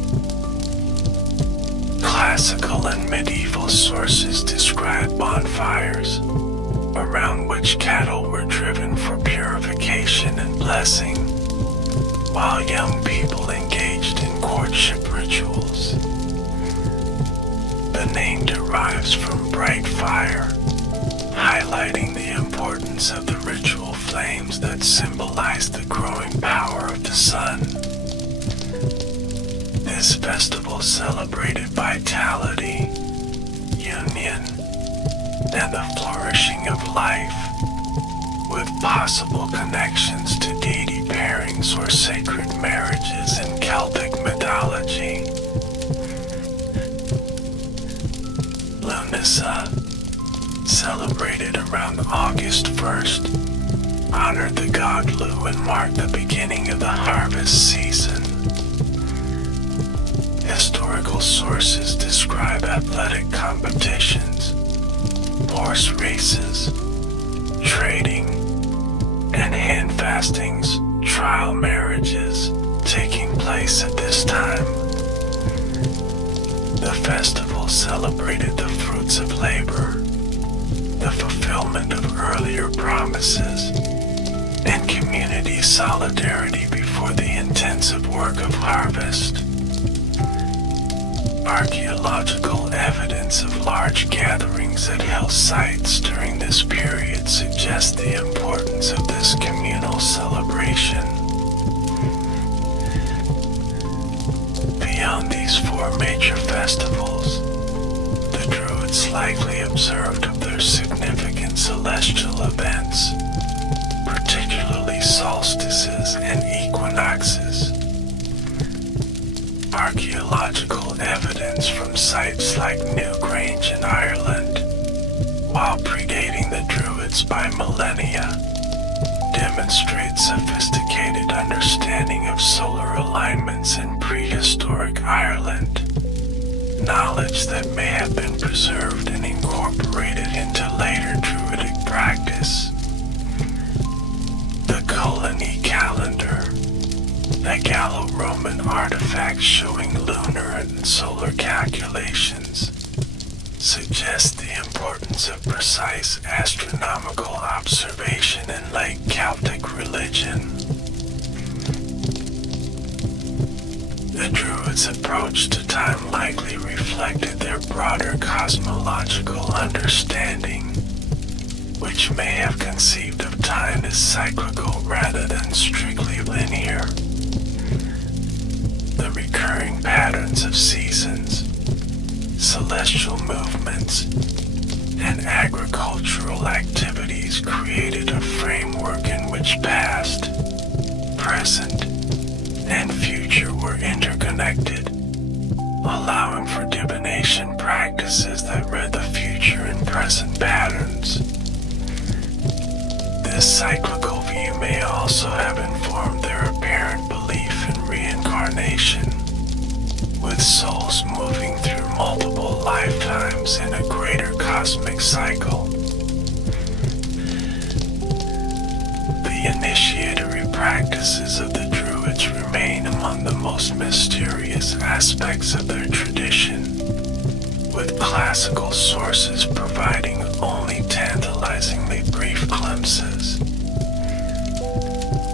Classical and medieval sources describe bonfires, around which cattle were driven for purification and blessing, while young people engaged in courtship rituals. The name derives from bright fire, highlighting the importance of the ritual flames that symbolize the growing power of the sun. This festival celebrated vitality, union, and the flourishing of life, with possible connections to deity pairings or sacred marriages in Celtic mythology. Lunasa, celebrated around August 1st, honored the god Lu and marked the beginning of the harvest season. Historical sources describe athletic competitions, horse races, trading, and hand fastings, trial marriages taking place at this time. The festival celebrated the fruits of labor, the fulfillment of earlier promises, and community solidarity before the intensive work of harvest. Archaeological evidence of large gatherings at hill sites during this period suggests the importance of this communal celebration. Beyond these four major festivals, the Druids likely observed other significant celestial events, particularly solstices and equinoxes. Archaeological evidence from sites like Newgrange in Ireland, while predating the Druids by millennia, demonstrates sophisticated understanding of solar alignments in prehistoric Ireland, knowledge that may have been preserved and incorporated into later Druidic practice. The Colony calendar, a Gallo-Roman artifact showing lunar and solar calculations, suggests the importance of precise astronomical observation in late Celtic religion. The Druids' approach to time likely reflected their broader cosmological understanding, which may have conceived of time as cyclical rather than strictly linear. The recurring patterns of seasons, celestial movements, and agricultural activities created a framework in which past, present, and future were interconnected, allowing for divination practices that read the future in present patterns. This cyclical view may also have informed their apparent belief in reincarnation, with souls moving through multiple lifetimes in a greater cosmic cycle. The initiatory practices of the Druids remain among the most mysterious aspects of their tradition, with classical sources providing only tantalizingly brief glimpses.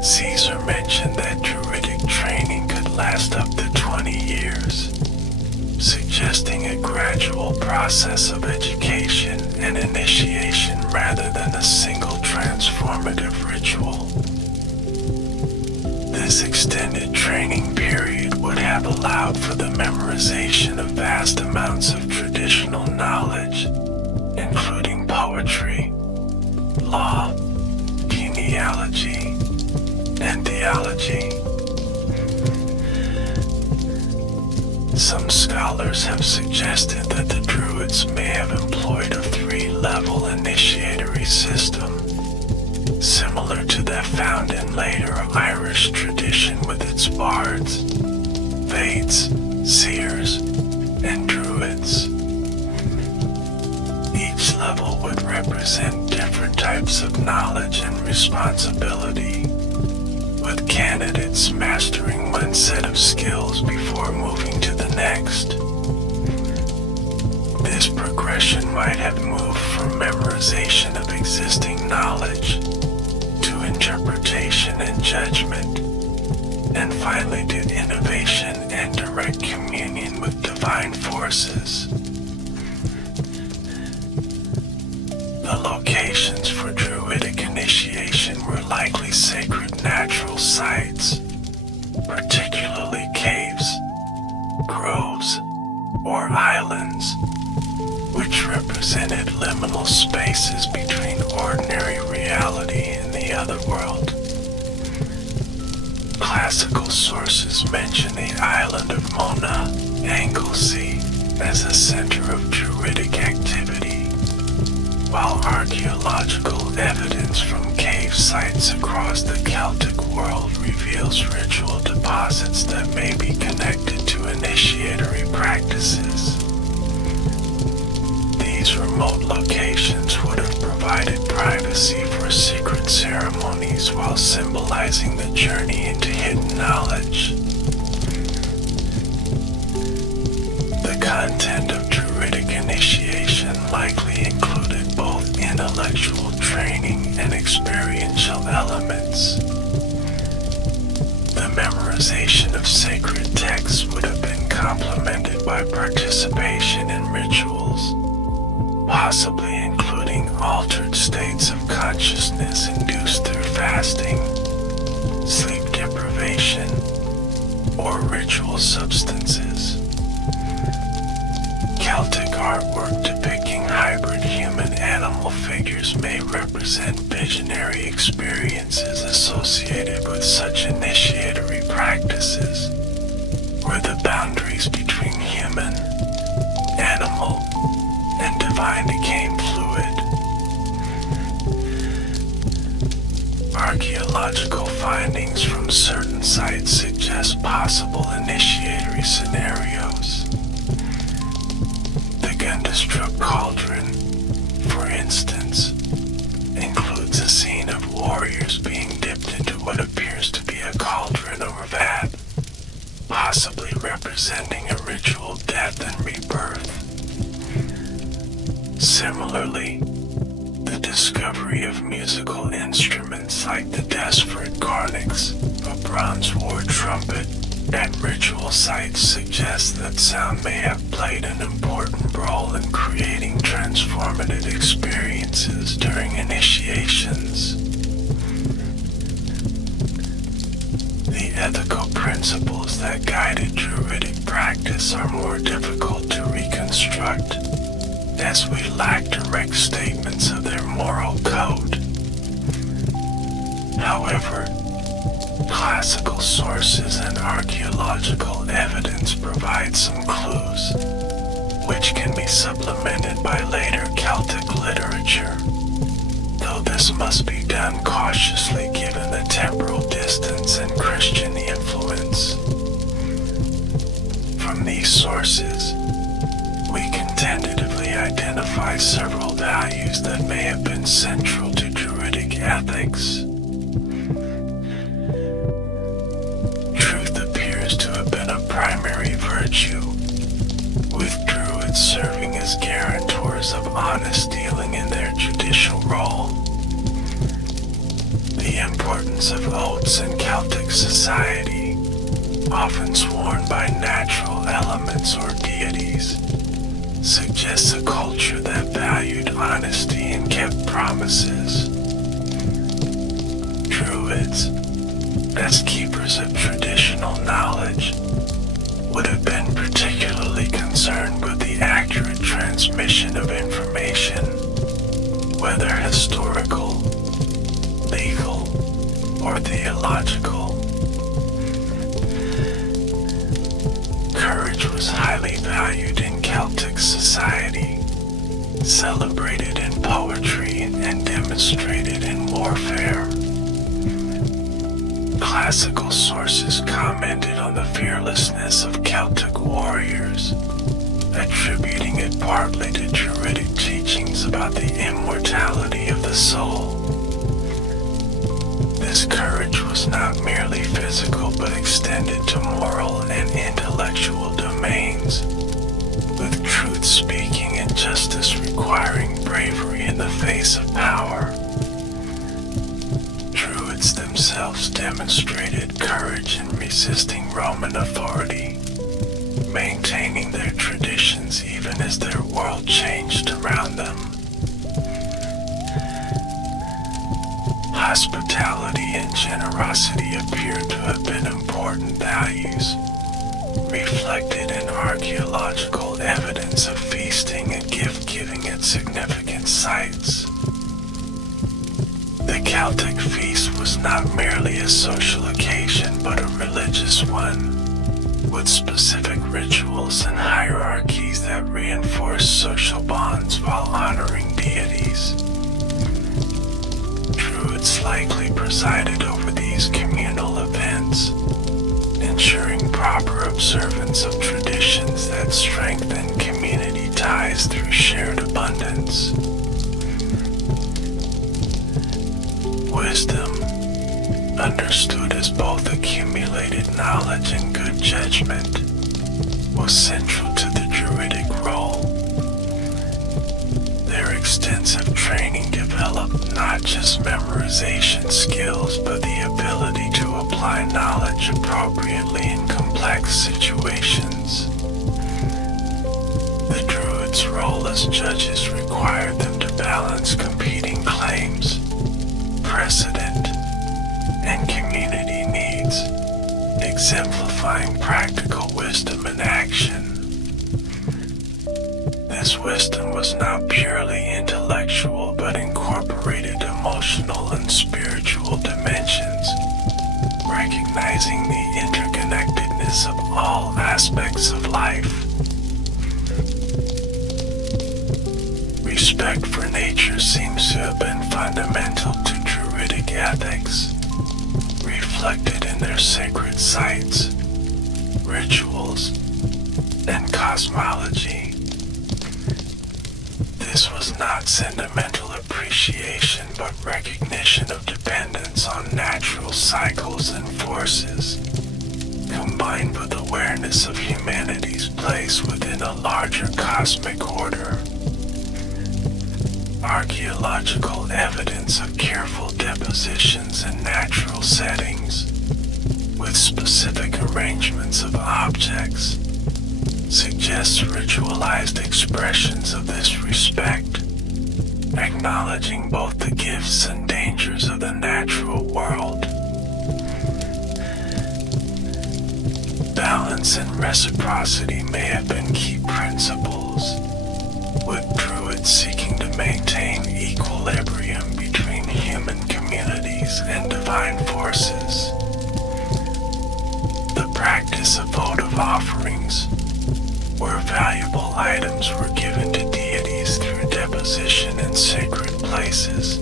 Caesar mentioned that Druidic training could last up to 20 years, suggesting a gradual process of education and initiation rather than a single transformative ritual. This This extended training period would have allowed for the memorization of vast amounts of traditional knowledge, including poetry, law, genealogy, and theology. Some scholars have suggested that the Druids may have employed a three-level initiatory system, similar to that found in later Irish tradition with its bards, fates, seers, and druids. Each level would represent different types of knowledge and responsibility, with candidates mastering one set of skills before moving to the next. This progression might have moved from memorization of existing knowledge to interpretation and judgment, and finally to innovation and direct communion with divine forces. The locations for Druidic initiation were likely sacred natural sites, particularly caves, groves, or islands, which represented liminal spaces between ordinary reality and the other world. Classical sources mention the island of Mona, Anglesey, as a center of Druidic activity, while archaeological evidence from cave sites across the Celtic world reveals ritual deposits that may be connected to initiatory practices. These remote locations would have provided privacy for secret ceremonies while symbolizing the journey into hidden knowledge. The content of Druidic initiation likely included both intellectual training and experiential elements. The memorization of sacred texts would have been complemented by participation in rituals, possibly including altered states of consciousness induced through fasting, sleep deprivation, or ritual substances. Celtic artwork depicting hybrid human-animal figures may represent visionary experiences associated with such initiatory practices, where the boundaries between human, animal, and divine became fluid. Archaeological findings from certain sites suggest possible initiatory scenarios. The Gundestrup cauldron, for instance, includes a scene of warriors being dipped into what appears to be a cauldron or vat, possibly representing a ritual death and rebirth. Similarly, the discovery of musical instruments like the Desperate Cornix, a bronze war trumpet, at ritual sites suggests that sound may have played an important role in creating transformative experiences during initiations. The ethical principles that guided Druidic practice are more difficult to reconstruct, as we lack direct statements of their moral code. However, classical sources and archaeological evidence provide some clues, which can be supplemented by later Celtic literature, though this must be done cautiously given the temporal distance and Christian influence. From these sources, we can tentatively identify several values that may have been central to Druidic ethics. Truth appears to have been a primary virtue, with Druids serving as guarantors of honest dealing in their judicial role. The importance of oaths in Celtic society, often sworn by natural elements or deities, suggests a culture that valued honesty and kept promises. Druids, as keepers of traditional knowledge, would have been particularly concerned with the accurate transmission of information, whether historical, legal, or theological. Courage was highly valued in Celtic society, celebrated in poetry and demonstrated in warfare. Classical sources commented on the fearlessness of Celtic warriors, attributing it partly to Druidic teachings about the immortality of the soul. This courage was not merely physical but extended to moral and intellectual domains, with truth-speaking and justice requiring bravery in the face of power. Druids themselves demonstrated courage in resisting Roman authority, maintaining their traditions even as their world changed around them. Hospitality and generosity appear to have been important values, reflected in archaeological evidence of feasting and gift-giving at significant sites. The Celtic feast was not merely a social occasion but a religious one, with specific rituals and hierarchies that reinforced social bonds while honoring deities. Druids likely presided over these communal events, ensuring proper observance of traditions that strengthen community ties through shared abundance. Wisdom, understood as both accumulated knowledge and good judgment, was central to the Druidic role. Their extensive training developed not just memorization skills but the ability to apply knowledge appropriately in complex situations. The Druids' role as judges required them to balance competing claims, precedent, and community needs, exemplifying practical wisdom in action. This wisdom was not purely intellectual but incorporated emotional and spiritual dimensions, recognizing the interconnectedness of all aspects of life. Respect for nature seems to have been fundamental to Druidic ethics, reflected in their sacred sites, rituals, and cosmology. This was not sentimental appreciation but recognition of dependence on natural cycles and forces, combined with awareness of humanity's place within a larger cosmic order. Archaeological evidence of careful depositions in natural settings, with specific arrangements of objects, suggests ritualized expressions of this respect, acknowledging both the gifts and dangers of the natural world. Balance and reciprocity may have been key principles, with Druids seeking to maintain equilibrium between human communities and divine forces. The practice of votive offerings, where valuable items were given to deities through deposition in sacred places,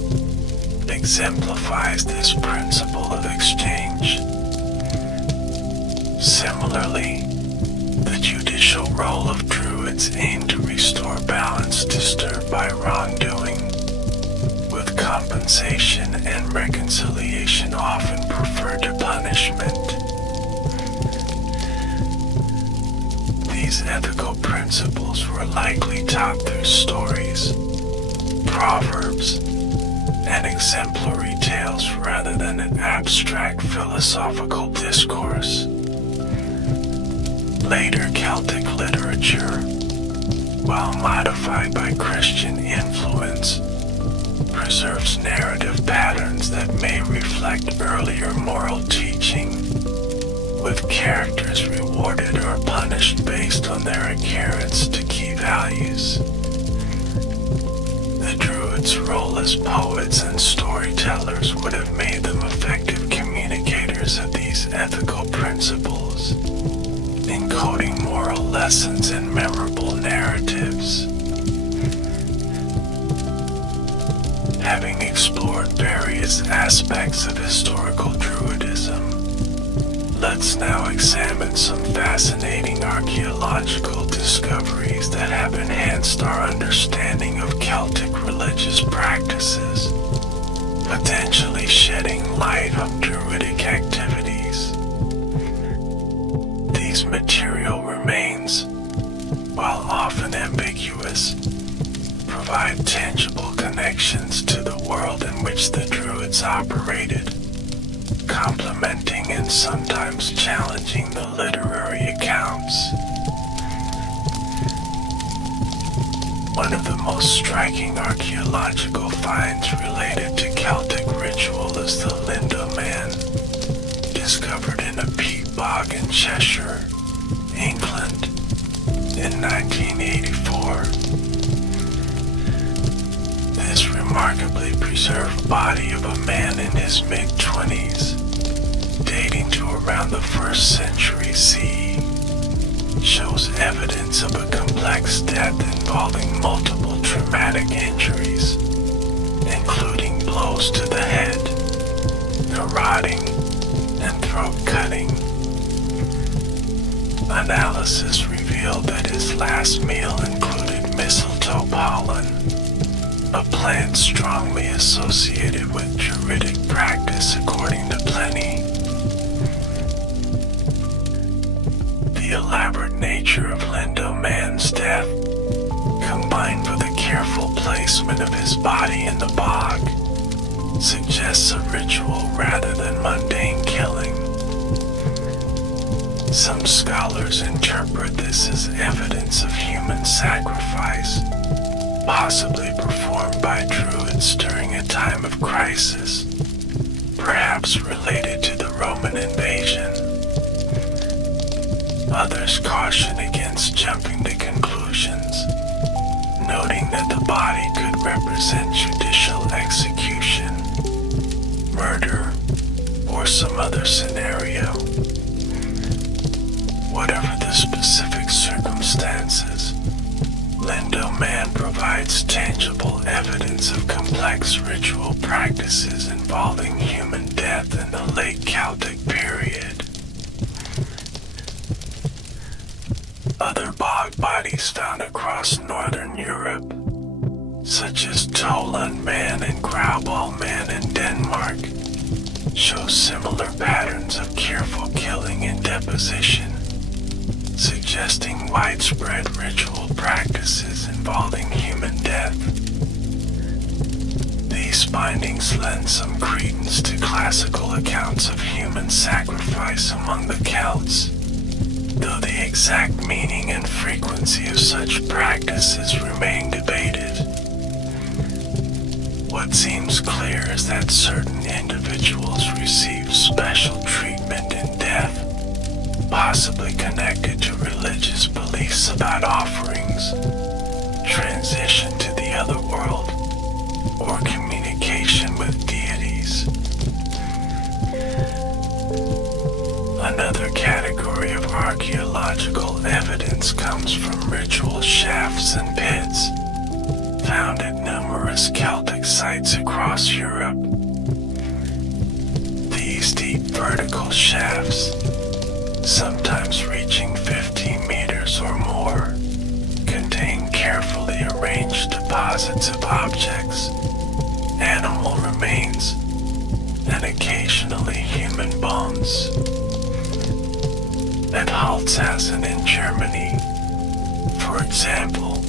exemplifies this principle of exchange. Similarly, the judicial role of Druids aimed to restore balance disturbed by wrongdoing, with compensation and reconciliation often preferred to punishment. These ethical principles were likely taught through stories, proverbs, and exemplary tales rather than an abstract philosophical discourse. Later Celtic literature, while modified by Christian influence, preserves narrative patterns that may reflect earlier moral teaching, with characters rewarded or punished based on their adherence to key values. The Druids' role as poets and storytellers would have made them effective communicators of these ethical principles, encoding moral lessons in memorable narratives. Having explored various aspects of historical Druidism, let's now examine some fascinating archaeological discoveries that have enhanced our understanding of Celtic religious practices, potentially shedding light on Druidic activities. These material remains, while often ambiguous, provide tangible connections to the world in which the Druids operated, complementing and sometimes challenging the literary accounts. One of the most striking archaeological finds related to Celtic ritual is the Lindo Man, discovered in a peat bog in Cheshire, England, in 1984. This remarkably preserved body of a man in his mid-20s, dating to around the 1st century CE, shows evidence of a complex death involving multiple traumatic injuries, including blows to the head, garroting, and throat cutting. Analysis revealed that his last meal included mistletoe pollen, a plant strongly associated with Druidic practice according to Pliny. The elaborate nature of Lindo Man's death, combined with the careful placement of his body in the bog, suggests a ritual rather than mundane killing. Some scholars interpret this as evidence of human sacrifice, possibly performed by Druids during a time of crisis, perhaps related to the Roman invasion. Others caution against jumping to conclusions, noting that the body could represent judicial execution, murder, or some other scenario. Whatever the specific circumstances, Lindo Man provides tangible evidence of complex ritual practices involving human death in the late Celtic period. Other bog bodies found across northern Europe, such as Toland Man and Grauballe Man in Denmark, show similar patterns of careful killing and deposition, suggesting widespread ritual practices involving human death. These findings lend some credence to classical accounts of human sacrifice among the Celts, though the exact meaning and frequency of such practices remain debated. What seems clear is that certain individuals receive special treatment in death, possibly connected to religious beliefs about offerings, transition to the other world, or communication with deities. Another category of archaeological evidence comes from ritual shafts and pits, found at numerous Celtic sites across Europe. These deep vertical shafts, sometimes reaching 15 meters or more, contain carefully arranged deposits of objects, animal remains, and occasionally human bones. At Holzhausen in Germany, for example,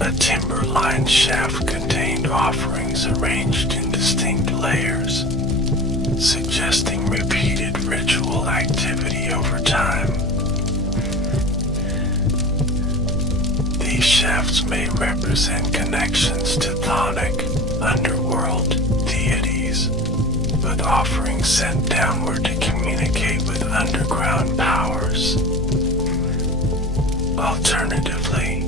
a timber-lined shaft contained offerings arranged in distinct layers, suggesting repeated ritual activity over time. These shafts may represent connections to chthonic, underworld deities, with offerings sent downward to communicate with underground powers. Alternatively,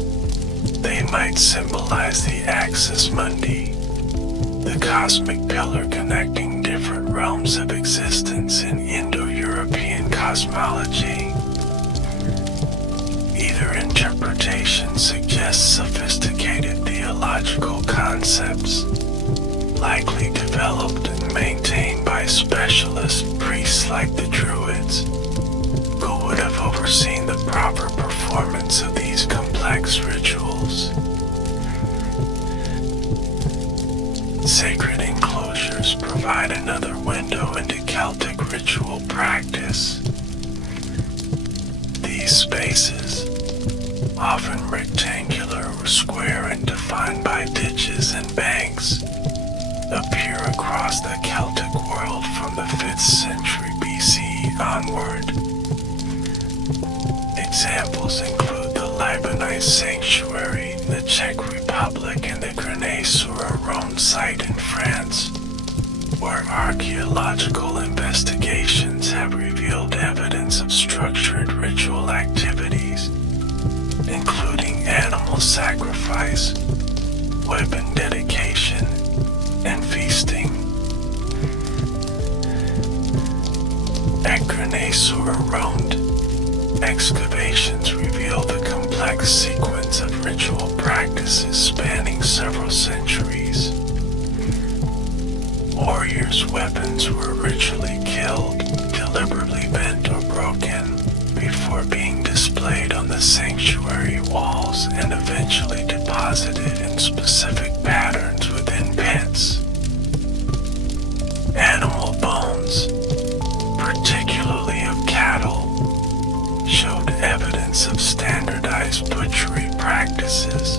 they might symbolize the axis mundi, the cosmic pillar connecting different realms of existence in Indo-European cosmology. Either interpretation suggests sophisticated theological concepts, likely developed and maintained by specialist priests like the Druids, who would have overseen the proper performance of these complex rituals. Sacred enclosures provide another window into Celtic ritual practice. These spaces, often rectangular or square and defined by ditches and banks, appear across the Celtic world from the 5th century BCE onward. Examples include the Libanese Sanctuary in the Czech Republic and the Grenay-sur-Rhône site in France, where archaeological investigations have revealed evidence of structured ritual activities, including animal sacrifice, weapon dedication, and feasting. At Grenay-sur-Rhône, excavations reveal the complex sequence of ritual practices spanning several centuries. Warriors' weapons were ritually killed, deliberately bent or broken, before being displayed on the sanctuary walls and eventually deposited in specific patterns within pits. Animal bones, particularly of cattle, showed evidence of standardized butchery practices,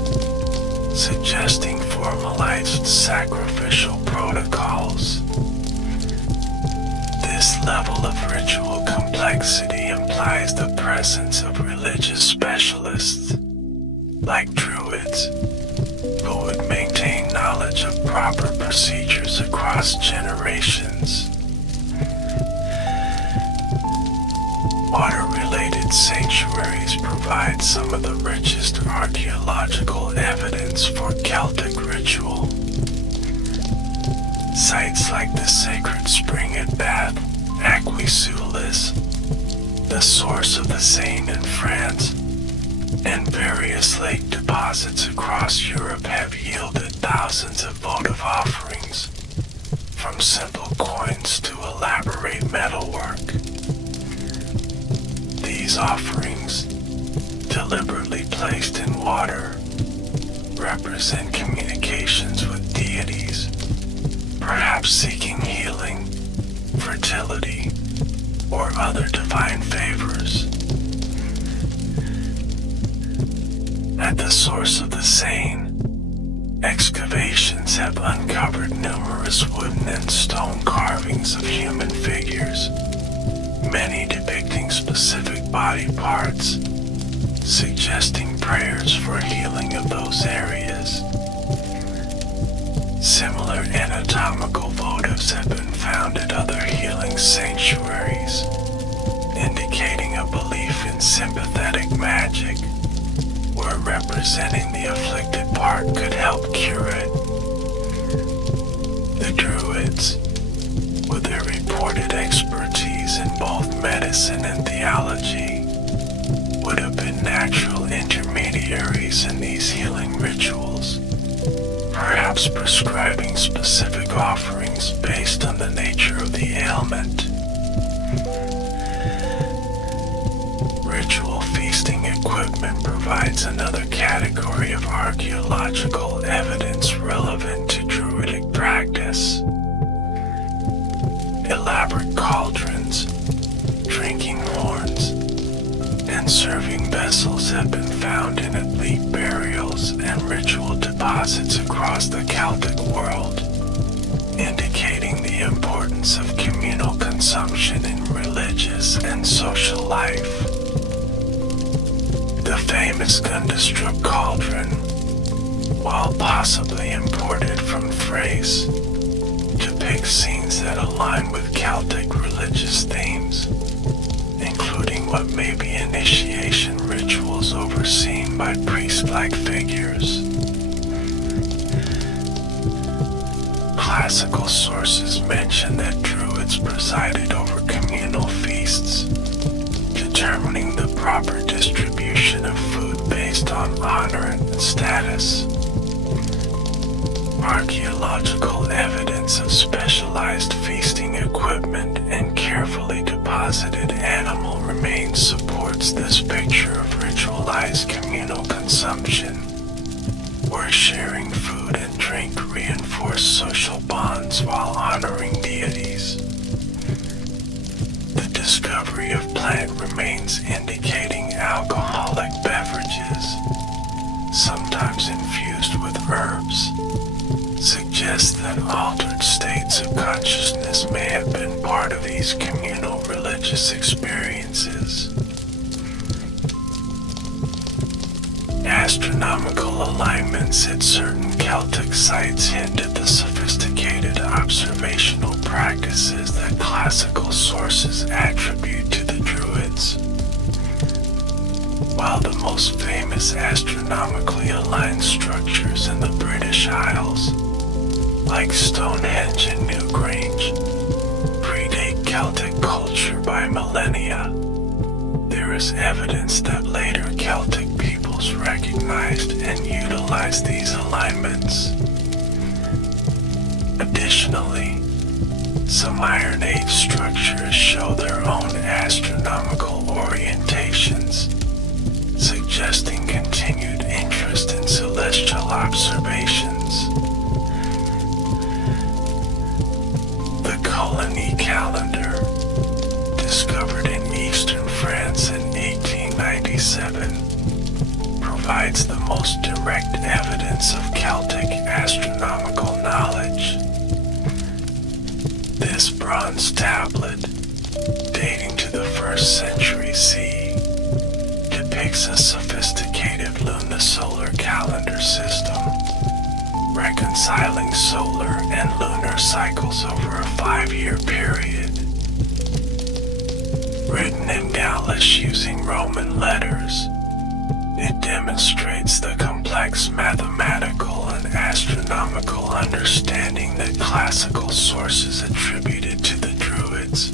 suggesting formalized sacrificial protocols. This level of ritual complexity implies the presence of religious specialists, like Druids, who would maintain knowledge of proper procedures across generations. Water-related sanctuaries provide some of the richest archaeological evidence for Celtic ritual. Sites like the sacred spring at Bath, Aquisulis, the source of the Seine in France, and various lake deposits across Europe have yielded thousands of votive offerings, from simple coins to elaborate metalwork. These offerings, deliberately placed in water, represent communications with deities, perhaps seeking healing, fertility, or other divine favors. At the source of the Seine, excavations have uncovered numerous wooden and stone carvings of human figures, many depicting specific body parts, suggesting prayers for healing of those areas. Similar anatomical votives have been found at other healing sanctuaries, indicating a belief in sympathetic magic, where representing the afflicted part could help cure it. The Druids, with their reported expertise in both medicine and theology, would have been natural intermediaries in these healing rituals, perhaps prescribing specific offerings based on the nature of the ailment. Ritual feasting equipment provides another category of archaeological evidence relevant to Druidic practice. Elaborate cauldrons, drinking horns, and serving vessels have been found in elite burials and ritual deposits across the Celtic world, indicating the importance of communal consumption in religious and social life. The famous Gundestrup cauldron, while possibly imported from Thrace, depicts depict scenes that align with Celtic religious themes, including what may be initiation rituals overseen by priest-like figures. Classical sources mention that Druids presided over communal feasts, determining the proper distribution of food based on honor and status. Archaeological evidence of specialized feasting equipment and carefully deposited animal remains supports this picture of ritualized communal consumption, where sharing food and drink reinforce social bonds while honoring deities. The discovery of plant remains indicating alcoholic beverages, sometimes infused with herbs, suggests that altered states of consciousness may have been part of these communal religious experiences. Astronomical alignments at certain Celtic sites hint at the sophisticated observational practices that classical sources attribute to the Druids. While the most famous astronomically aligned structures in the British Isles, like Stonehenge and Newgrange, predate Celtic culture by millennia, there is evidence that later Celtic peoples recognized and utilized these alignments. Additionally, some Iron Age structures show their own astronomical orientations, suggesting continued interest in celestial observations. The Coligny calendar, discovered in eastern France in 1897, provides the most direct evidence of Celtic astronomical knowledge. This bronze tablet, dating to the 1st century CE, depicts a sophisticated lunisolar calendar system, reconciling solar and lunar cycles over a 5-year period. Written in Gaulish using Roman letters, it demonstrates the complex mathematical and astronomical understanding that classical sources attributed to the Druids,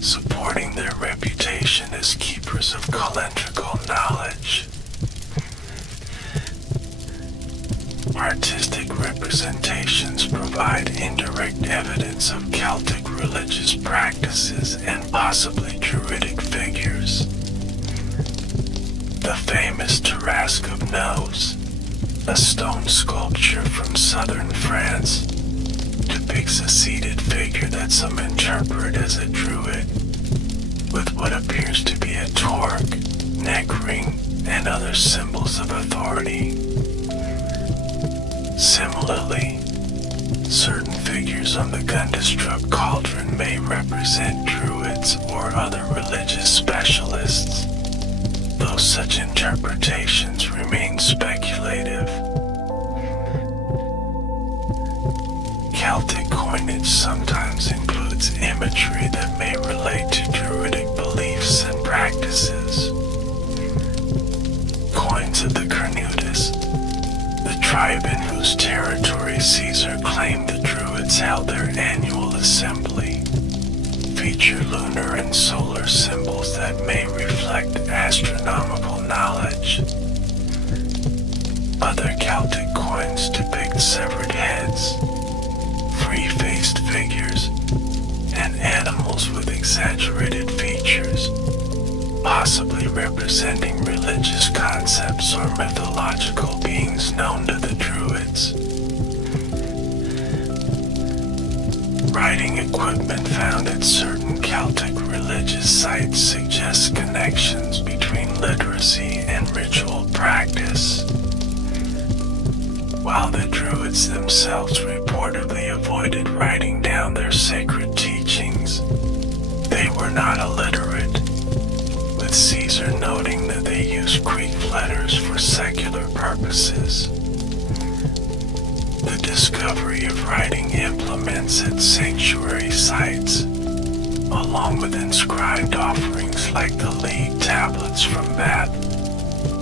supporting their reputation as keepers of calendrical knowledge. Artistic representations provide indirect evidence of Celtic religious practices and possibly Druidic figures. The famous Tarasque of Nose, a stone sculpture from southern France, depicts a seated figure that some interpret as a Druid, with what appears to be a torque, neck ring, and other symbols of authority. Similarly, certain figures on the Gundestrup cauldron may represent Druids or other religious specialists, though such interpretations remain speculative. Celtic coinage sometimes includes imagery that may relate to Druidic beliefs and practices. Coins of the Cornutus, the tribe in whose territory Caesar claimed the Druids held their annual assembly, feature lunar and solar symbols that may reflect astronomical knowledge. Other Celtic coins depict severed heads, free-faced figures, and animals with exaggerated features, possibly representing religious concepts or mythological beings known to the Druids. Writing equipment found at certain Celtic religious sites suggests connections between literacy and ritual practice. While the Druids themselves reportedly avoided writing down their sacred teachings, they were not illiterate, with Caesar noting that they used Greek letters for secular purposes. The discovery of writing implements at sanctuary sites, along with inscribed offerings like the lead tablets from Bath,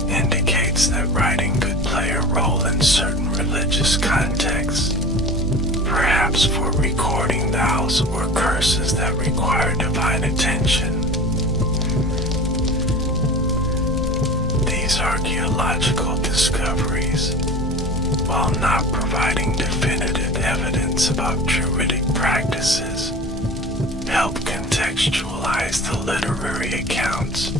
indicates that writing could play a role in certain religious contexts, perhaps for recording vows or curses that require divine attention. These archaeological discoveries, while not providing definitive evidence about Druidic practices, help contextualize the literary accounts,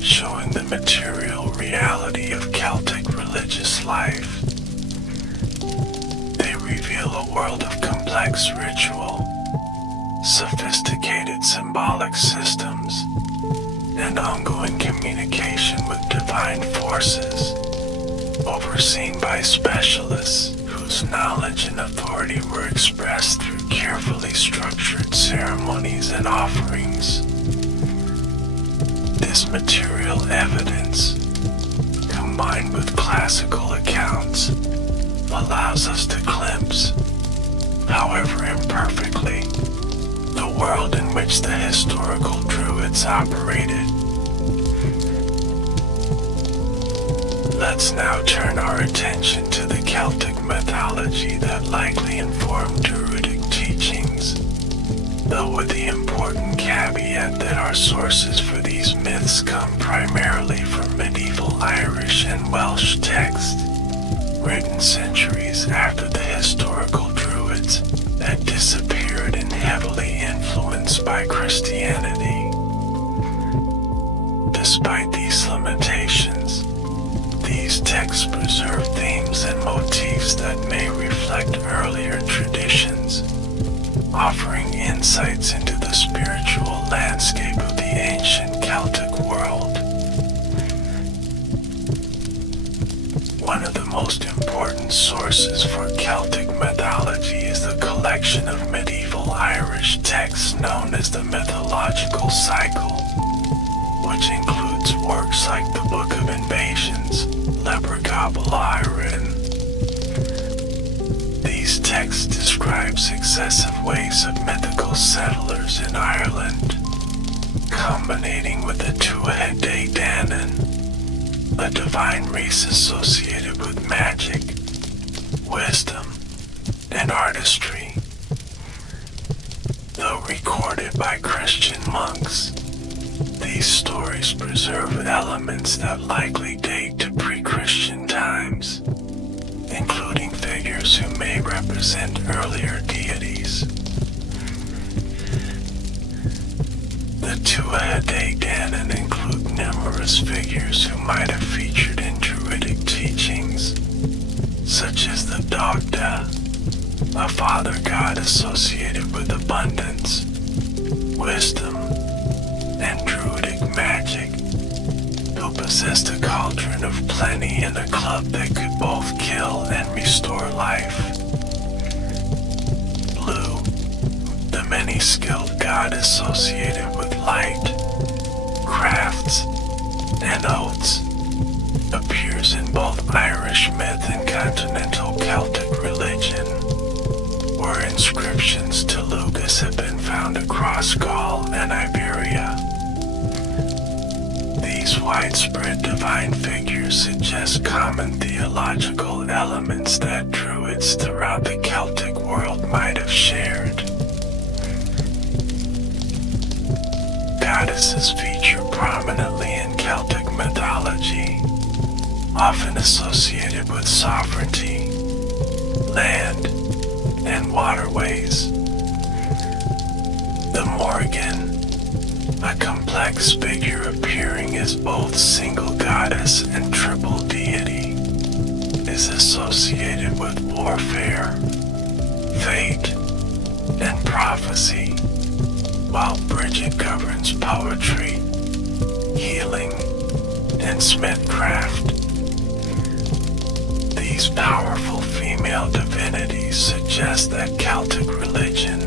showing the material reality of Celtic religious life. They reveal a world of complex ritual, sophisticated symbolic systems, and ongoing communication with divine forces, overseen by specialists whose knowledge and authority were expressed through carefully structured ceremonies and offerings. This material evidence, combined with classical accounts, allows us to glimpse, however imperfectly, the world in which the historical Druids operated. Let's now turn our attention to the Celtic mythology that likely informed Druidic teachings, though with the important caveat that our sources for these myths come primarily from medieval Irish and Welsh texts, written centuries after the historical Druids had disappeared and heavily influenced by Christianity. Despite these limitations, these texts preserve themes and motifs that may reflect earlier traditions, offering insights into the spiritual landscape of the ancient Celtic world. One of the most important sources for Celtic mythology is the collection of medieval Irish texts known as the mythological cycle, which includes works like the Book of Invasions, Leprechaun. These texts describe successive waves of mythical settlers in Ireland, culminating with the Tuatha De Danann, a divine race associated with magic, wisdom, and artistry. Though recorded by Christian monks, these stories preserve elements that likely date to pre-Christian times, including figures who may represent earlier deities. The Tuatha De Danann include numerous figures who might have featured in Druidic teachings, such as the Dogda, a father god associated with abundance, wisdom, and Druidic magic, who possessed a cauldron of plenty and a club that could both kill and restore life. Blue, the many-skilled god associated with light, crafts, and oaths, appears in both Irish myth and continental Celtic religion, where inscriptions to Lugus have been found across Gaul and Iberia. These widespread divine figures suggest common theological elements that Druids throughout the Celtic world might have shared. Goddesses feature prominently in Celtic mythology, often associated with sovereignty, land, and waterways. The Morgan, a complex figure appearing as both single goddess and triple deity, is associated with warfare, fate, and prophecy, while Bridget governs poetry, healing, and smithcraft. These powerful female divinities suggest that Celtic religion,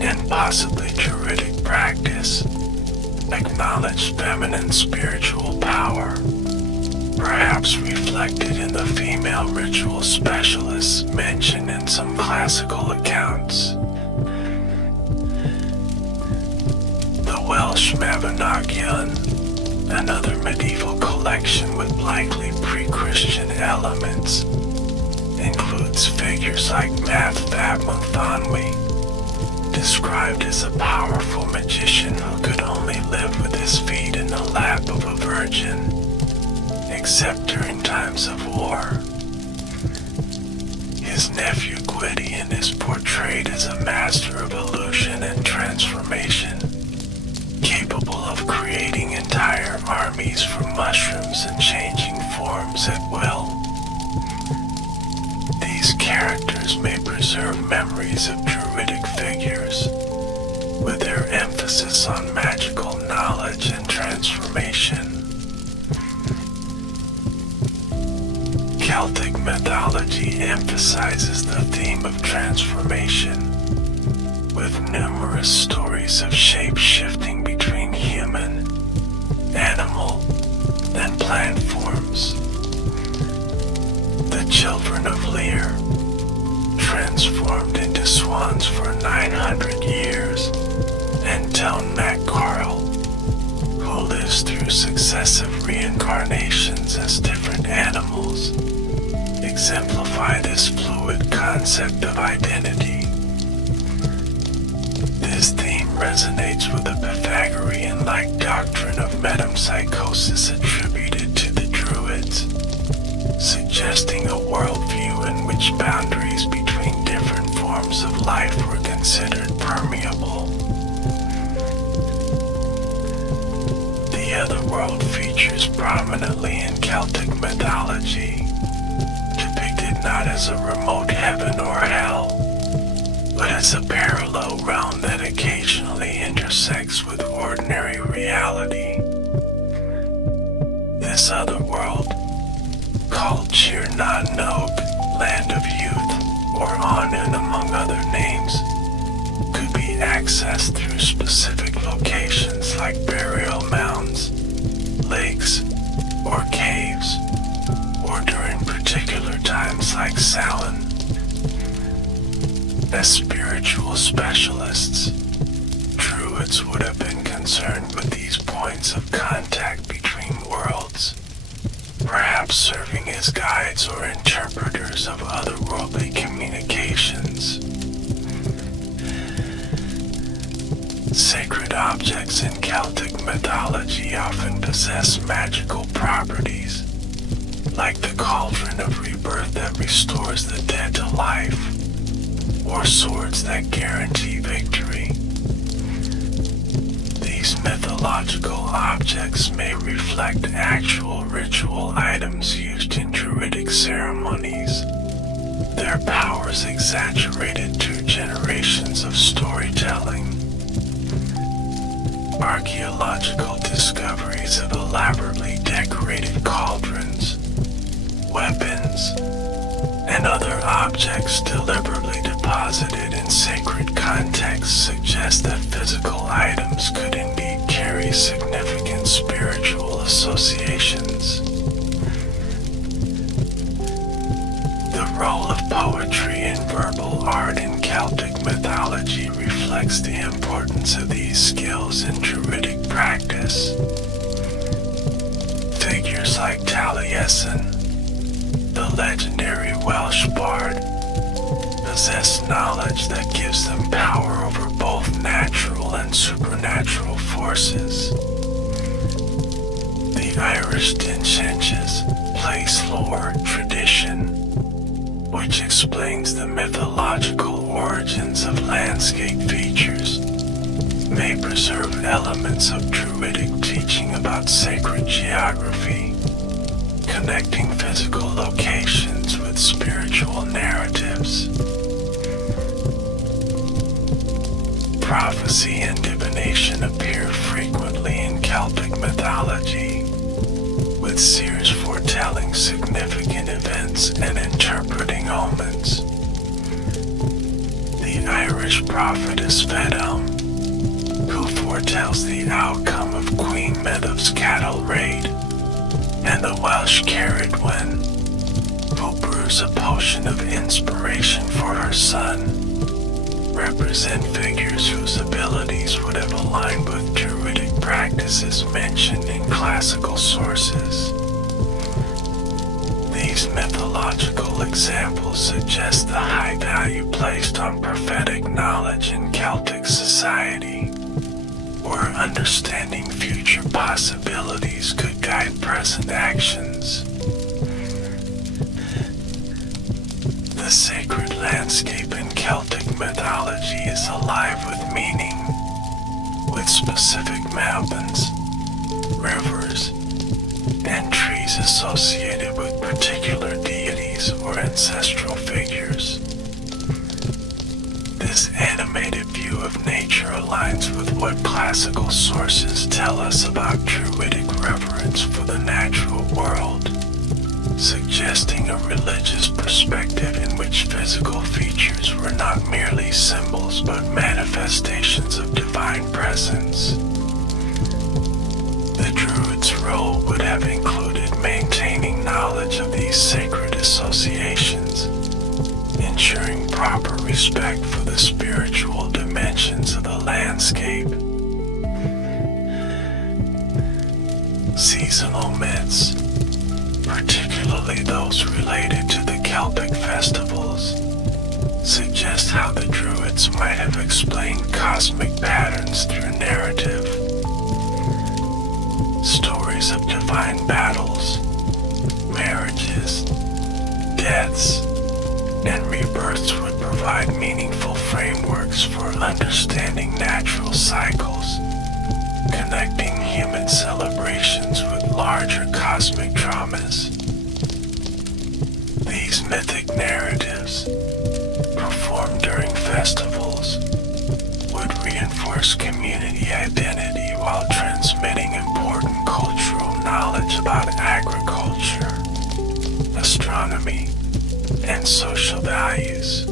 and possibly Druidic practice, acknowledged feminine spiritual power, perhaps reflected in the female ritual specialists men classical accounts. The Welsh Mabinogion, another medieval collection with likely pre-Christian elements, includes figures like Math Fab Muthanwi, described as a powerful magician who could only live with his feet in the lap of a virgin, except during times of war. His nephew Gwydion is portrayed as a master of illusion and transformation, capable of creating entire armies from mushrooms and changing forms at will. These characters may preserve memories of druidic figures, with their emphasis on magical knowledge and transformation. Celtic mythology emphasizes the theme of transformation, with numerous stories of shape-shifting between human, animal, and plant forms. The children of Lear, transformed into swans for 900 years, and Town MacCarl, who lives through successive reincarnations as different animals, exemplify this fluid concept of identity. This theme resonates with the Pythagorean-like doctrine of metempsychosis attributed to the Druids, suggesting a worldview in which boundaries between different forms of life were considered permeable. The otherworld features prominently in Celtic mythology, depicted not as a remote heaven or hell, but as a parallel realm that occasionally intersects with ordinary reality. This otherworld, called Tir na Nog, Land of Youth, or Anun among other names, could be accessed through specific locations like burial mounds, lakes, or caves, or during particular times like Samhain. As spiritual specialists, Druids would have been concerned with these points of contact between worlds, perhaps serving as guides or interpreters of otherworldly communications. Sacred objects in Celtic mythology often possess magical properties, like the cauldron of rebirth that restores the dead to life, or swords that guarantee victory. These mythological objects may reflect actual ritual items used in druidic ceremonies, their powers exaggerated through generations of storytelling. Archaeological discoveries of elaborately decorated cauldrons, weapons, and other objects deliberately deposited in sacred contexts suggest that physical items could indeed carry significant spiritual associations. The role of poetry and verbal art in Celtic mythology reflects the importance of these skills in druidic practice. Figures like Taliesin, the legendary Welsh bard, possess knowledge that gives them power over both natural and supernatural forces. The Irish Dinchenches place lore tradition, which explains the mythological origins of landscape features, may preserve elements of druidic teaching about sacred geography, connecting physical locations with spiritual narratives. Prophecy and divination appear frequently in Celtic mythology, with seers foretelling significant events and interpreting omens. The Irish prophetess Bedtime, who foretells the outcome of Queen Medb's cattle raid, and the Welsh Ceridwen, who brews offers a potion of inspiration for her son, represent figures whose abilities would have aligned with Druidic practices mentioned in classical sources. These mythological examples suggest the high value placed on prophetic knowledge in Celtic society, where understanding future possibilities could guide present actions. The sacred landscape in Celtic mythology is alive with meaning, with specific mountains, rivers, and trees associated with particular deities or ancestral figures. This animated view of nature aligns with what classical sources tell us about Druidic reverence for the natural world, suggesting a religious perspective in which physical features were not merely symbols but manifestations of divine presence. The Druids' role would have included maintaining knowledge of these sacred associations, ensuring proper respect for the spiritual dimensions of the landscape. Seasonal myths, particularly those related to the Celtic festivals, suggest how the Druids might have explained cosmic patterns through narrative. Stories of divine battles, marriages, deaths, and rebirths would provide meaningful frameworks for understanding natural cycles, connecting human celebrations with larger cosmic dramas. These mythic narratives, performed during festivals, would reinforce community identity while transmitting important cultural knowledge about agriculture, astronomy, and social values.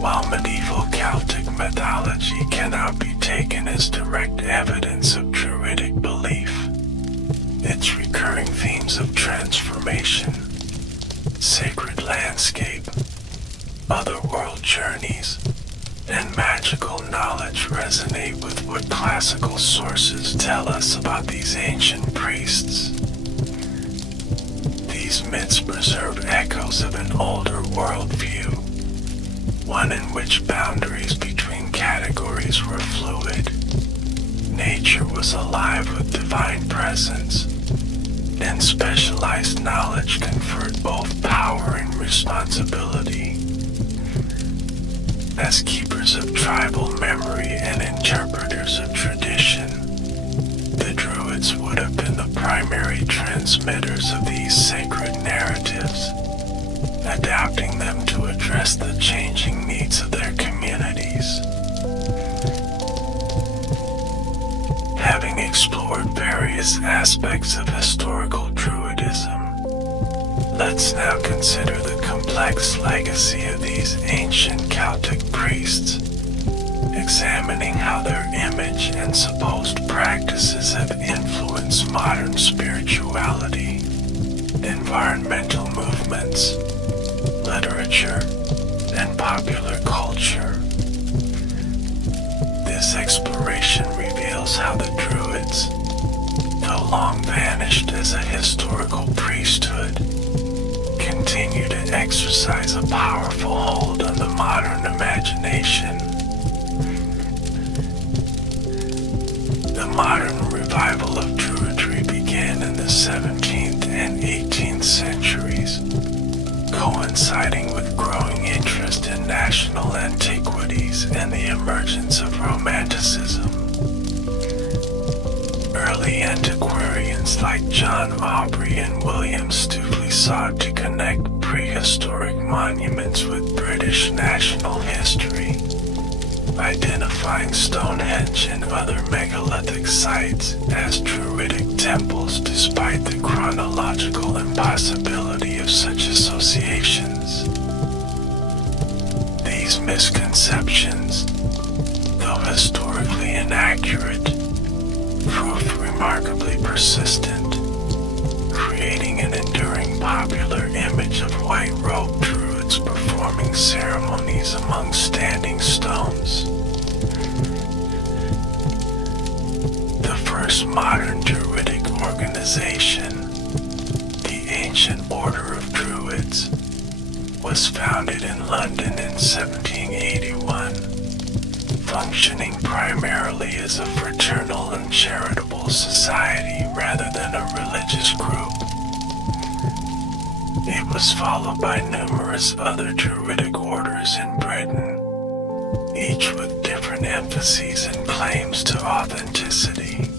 While medieval Celtic mythology cannot be taken as direct evidence of Druidic belief, its recurring themes of transformation, sacred landscape, otherworld journeys, and magical knowledge resonate with what classical sources tell us about these ancient priests. These myths preserve echoes of an older worldview, one in which boundaries between categories were fluid. Nature was alive with divine presence, and specialized knowledge conferred both power and responsibility. As keepers of tribal memory and interpreters of tradition, the Druids would have been the primary transmitters of these sacred narratives, adapting them to address the changing needs of their communities. Having explored various aspects of historical Druidism, let's now consider the complex legacy of these ancient Celtic priests, examining how their image and supposed practices have influenced modern spirituality, environmental movements, literature, and popular culture. This exploration reveals how the Druids, though long vanished as a historical priesthood, continue to exercise a powerful hold on the modern imagination. The modern revival of Druidry began in the 17th and 18th centuries, coinciding with growing interest in national antiquities and the emergence of Romanticism. Early antiquarians like John Aubrey and William Stukeley sought to connect prehistoric monuments with British national history, identifying Stonehenge and other megalithic sites as Druidic temples despite the chronological impossibility of such associations. These misconceptions, though historically inaccurate, proved remarkably persistent, creating an among standing stones. The first modern Druidic organization, the Ancient Order of Druids, was founded in London in 1781, functioning primarily as a fraternal and charitable society rather than a religious group. It was followed by numerous other Druidic orders in Britain, each with different emphases and claims to authenticity.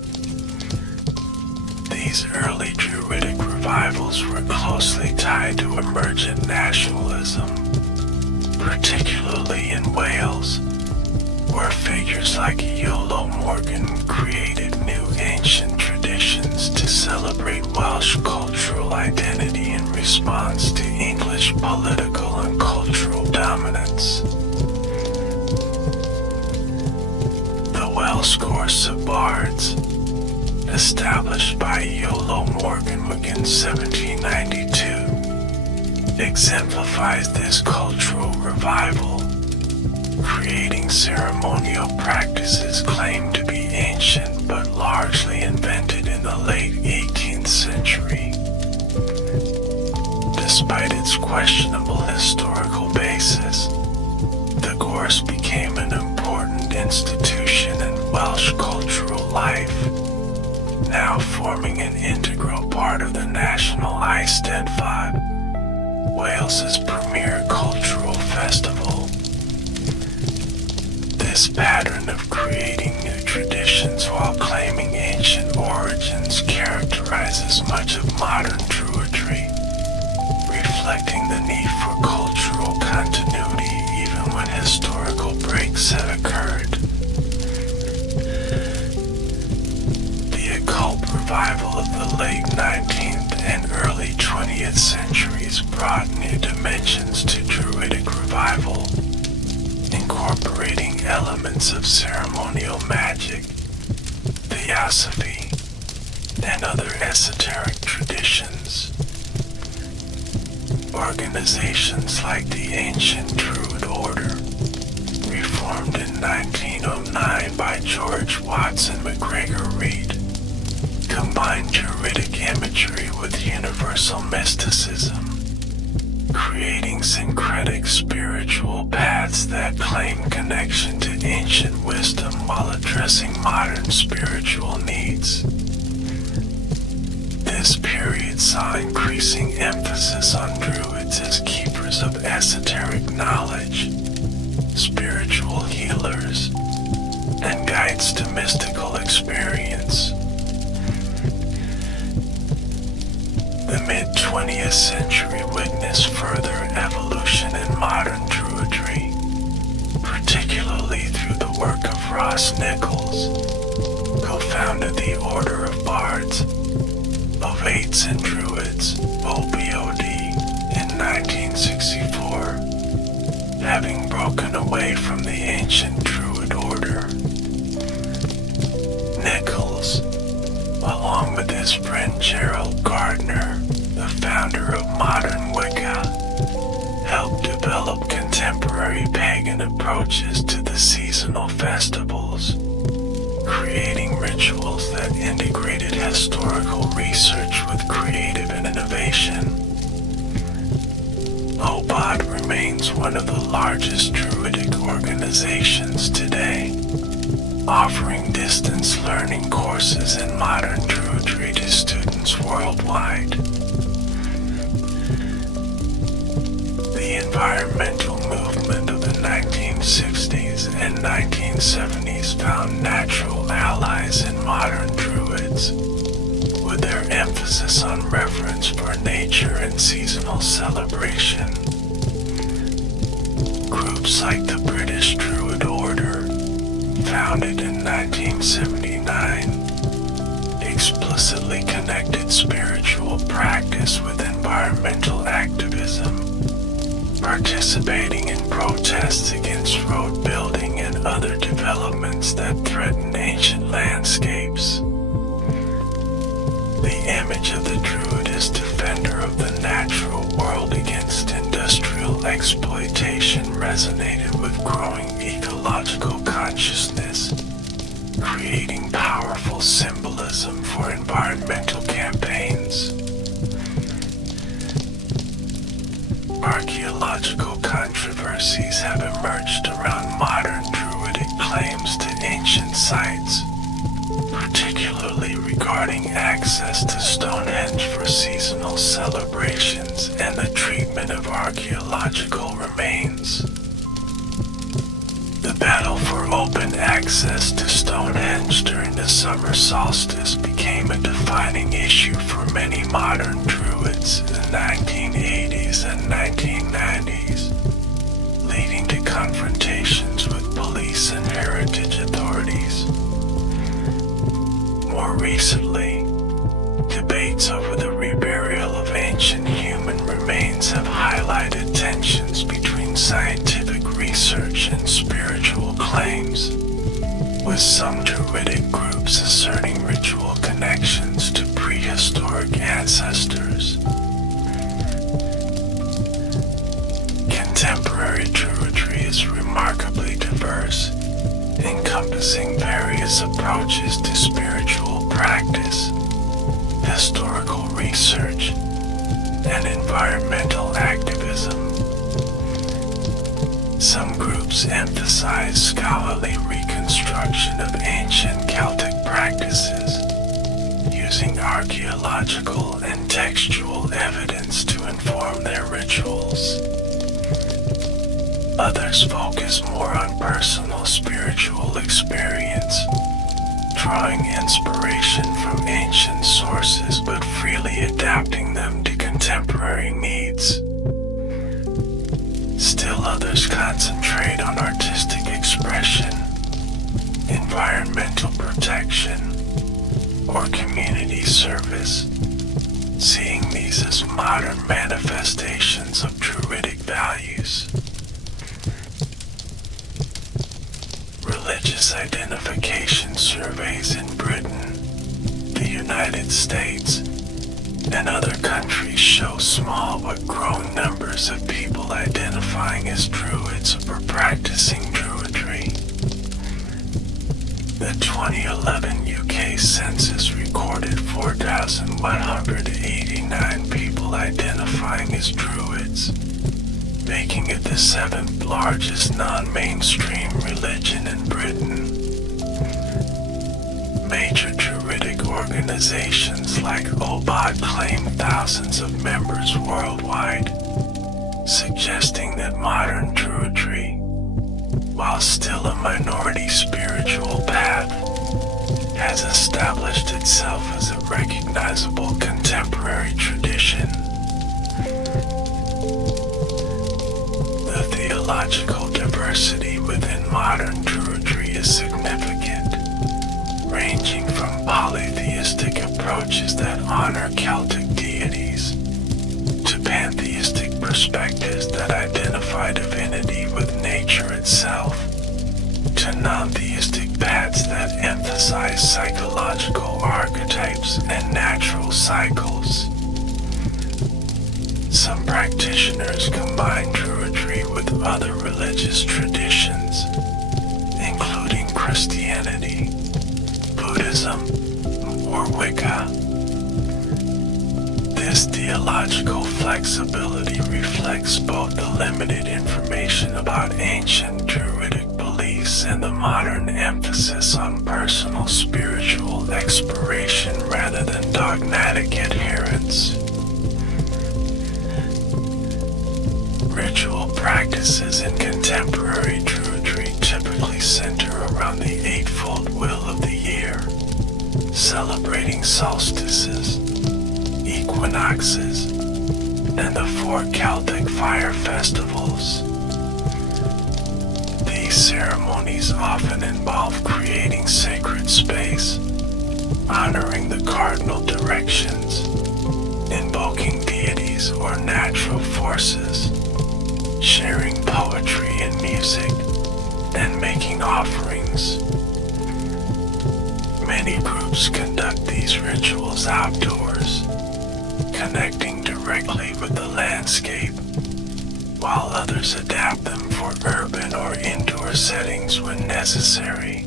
These early Druidic revivals were closely tied to emergent nationalism, particularly in Wales, where figures like Iolo Morgan created new ancient traditions to celebrate Welsh cultural identity in response to English political and cultural dominance. The Welsh Course of Bards, established by Iolo Morgan in 1792, exemplifies this cultural revival, creating ceremonial practices claimed to be ancient but largely invented in the late 18th century. Despite its questionable historical basis, the course became an important institution in Welsh cultural life, now forming an integral part of the national Eisteddfod, Wales's premier cultural festival. This pattern of creating new traditions while claiming ancient origins characterizes much of modern Druidry, reflecting the need for cultural continuity even when historical breaks have occurred. The occult revival of the late 19th and early 20th centuries brought new dimensions to Druidic revival, incorporating elements of ceremonial magic, theosophy, and other esoteric traditions. Organizations like the Ancient Druid Order, reformed in 1909 by George Watson McGregor Reed, combined Druidic imagery with universal mysticism, creating syncretic spiritual paths that claim connection to ancient wisdom while addressing modern spiritual needs. This period saw increasing emphasis on Druids as keepers of esoteric knowledge, spiritual healers, and guides to mystical experience. The mid-20th century witnessed further evolution in modern Druidry, particularly through the work of Ross Nichols, co-founded the Order of Bards, Ovates and Druids, OBOD, in 1964, having broken away from the ancient Druid order. Nichols, along with his friend Gerald Gardner, the founder of modern Wicca, helped develop contemporary pagan approaches to the seasonal festivals, creating rituals that integrated historical research with creative innovation. OBOD remains one of the largest Druidic organizations today, offering distance learning courses in modern Druidry to students worldwide. The environmental movement of the 1960s and 1970s found natural allies in modern Druids, with their emphasis on reverence for nature and seasonal celebration. Groups like the British Druid Order, founded in 1979, explicitly connected spiritual practice with environmental activism, participating in protests against road building and other developments that threaten ancient landscapes. The image of the Druid as defender of the natural world against industrial exploitation resonated with with growing ecological consciousness, creating powerful symbolism for environmental campaigns. Archaeological controversies have emerged around modern Druidic claims to ancient sites, particularly regarding access to Stonehenge for seasonal celebrations and the treatment of archaeological remains. The battle for open access to Stonehenge during the summer solstice became a defining issue for many modern Druids in the 1980s and 1990s, leading to confrontations with police and heritage authorities. More recently, debates over the reburial of ancient human remains have highlighted tensions between scientific research and spiritual claims, with some Druidic groups asserting ritual connections to prehistoric ancestors. Contemporary Druidry is remarkably diverse, encompassing various approaches to spiritual practice, historical research, and environmental activism. Some groups emphasize scholarly reconstruction of ancient Celtic practices, using archaeological and textual evidence to inform their rituals. Others focus more on personal spiritual experience, drawing inspiration from ancient sources but freely adapting them to contemporary needs. Still others concentrate on artistic expression, environmental protection, or community service, seeing these as modern manifestations of Druidic values. Religious identification surveys in Britain, the United States, and other countries show small but growing numbers of people identifying as Druids or practicing Druidry. The 2011 UK census recorded 4,189 people identifying as Druids, making it the 7th largest non-mainstream religion in Britain. Major Druidic organizations like OBOD claim thousands of members worldwide, suggesting that modern Druidry, while still a minority spiritual path, has established itself as a recognizable contemporary tradition. The theological diversity within modern Druidry is significant, ranging from polytheistic approaches that honor Celtic deities to pantheistic perspectives that identify divinity with nature itself, to non-theistic paths that emphasize psychological archetypes and natural cycles. Some practitioners combine Druidry with other religious traditions, including Christianity, Buddhism, or Wicca. This theological flexibility reflects both the limited information about ancient Druidic beliefs and the modern emphasis on personal spiritual exploration rather than dogmatic adherence. Ritual practices in contemporary Druidry typically center around the eightfold wheel of the year, celebrating solstices, equinoxes, and the 4 Celtic fire festivals. These ceremonies often involve creating sacred space, honoring the cardinal directions, invoking deities or natural forces, sharing poetry and music, and making offerings. Many groups conduct these rituals outdoors, connecting directly with the landscape, while others adapt them for for urban or indoor settings when necessary.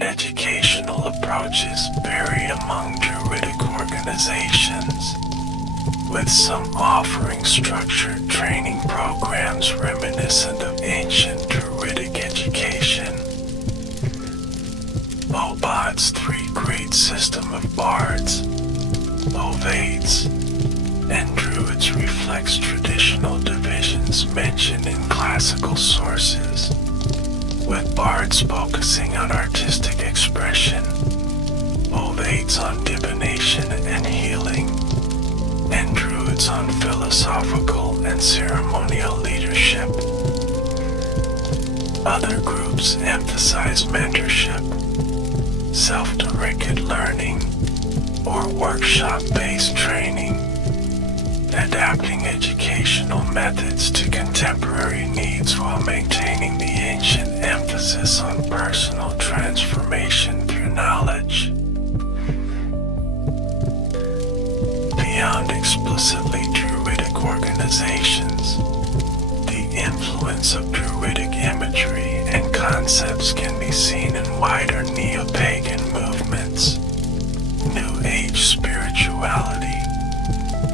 Educational approaches vary among Druidic organizations, with some offering structured training programs reminiscent of ancient Druidic education. Obod's three great system of bards, Ovates, and Druids reflects traditional divisions mentioned in classical sources, with bards focusing on artistic expression, Ovates on divination and healing, and Druids on philosophical and ceremonial leadership. Other groups emphasize mentorship, self-directed learning, or workshop-based training, adapting educational methods to contemporary needs while maintaining the ancient emphasis on personal transformation through knowledge. Beyond explicitly Druidic organizations, the influence of Druidic imagery and concepts can be seen in wider neo-pagan movements, New Age spirituality,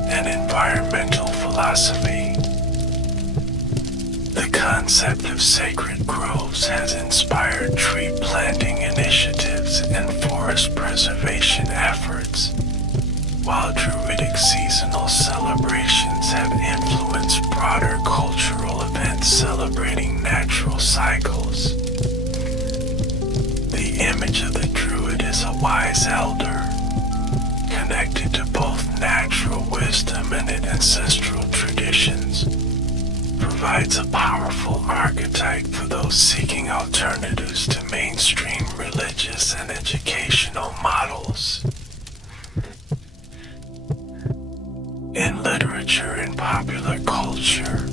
and environmental philosophy. The concept of sacred groves has inspired tree planting initiatives and forest preservation efforts, while Druidic seasonal celebrations have influenced broader cultural events celebrating natural cycles. The image of the Druid is a wise elder, connected to both natural wisdom and ancestral traditions, provides a powerful archetype for those seeking alternatives to mainstream religious and educational models. In literature and popular culture,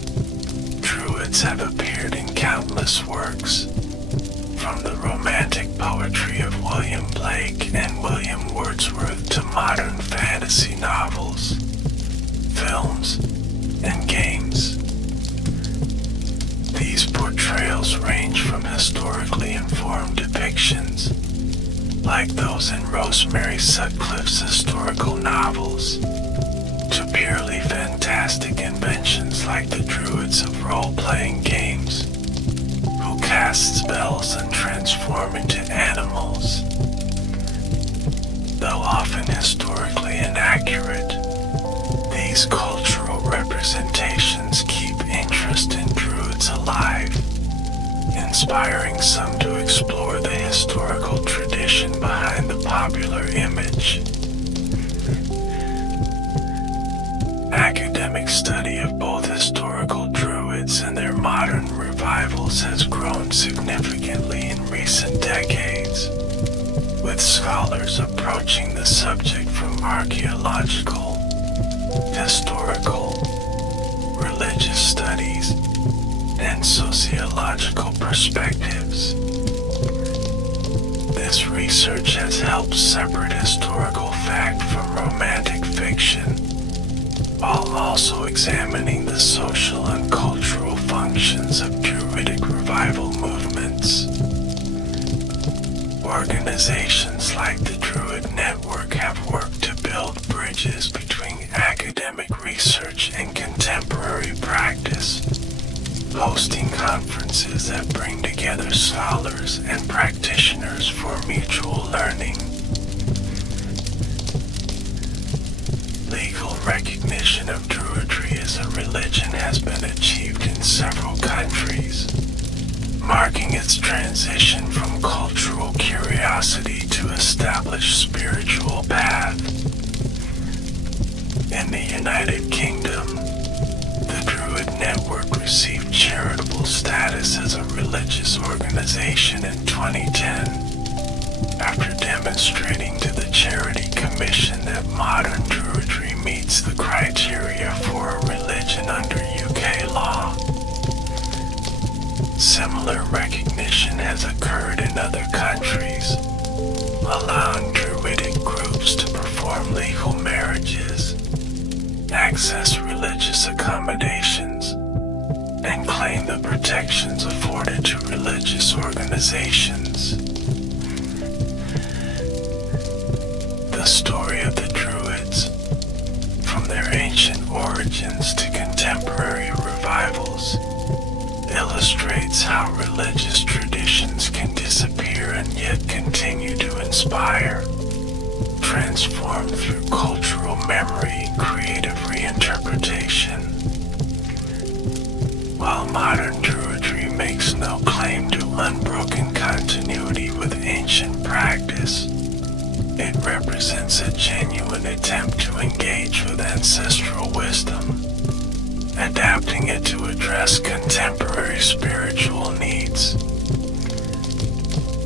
Druids have appeared in countless works, from the romantic poetry of William Blake and William Wordsworth to modern fantasy novels, films, and games. These portrayals range from historically informed depictions, like those in Rosemary Sutcliffe's historical novels, to purely fantastic inventions like the Druids of role-playing games, who cast spells and transform into animals. Though often historically inaccurate, these cultural representations keep interest in Druids alive, inspiring some to explore the historical tradition behind the popular image. Academic study of both historical Druids and their modern revivals has grown significantly in recent decades, with scholars approaching the subject from archaeological, historical, religious studies, and sociological perspectives. This research has helped separate historical fact from romantic fiction, while also examining the social and cultural functions of Druidic revival movements. Organizations like the Druid Network have worked to build bridges between academic research and contemporary practice, hosting conferences that bring together scholars and practitioners for mutual learning. Legal recognition of Druidry as a religion has been achieved in several countries, marking its transition from cultural curiosity to established spiritual path. In the United Kingdom, the Druid Network received charitable status as a religious organization in 2010, after demonstrating to the Charity Commission that modern Druidry meets the criteria for a religion under UK law. Similar recognition has occurred in other countries, allowing Druidic groups to perform legal marriages, access religious accommodation, accommodations and claim the protections afforded to religious organizations. The story of the Druids, from their ancient origins to contemporary revivals, illustrates how religious traditions can disappear and yet continue to inspire, transform through cultural memory and creative reinterpretation. While modern Druidry makes no claim to unbroken continuity with ancient practice, it represents a genuine attempt to engage with ancestral wisdom, adapting it to address contemporary spiritual needs.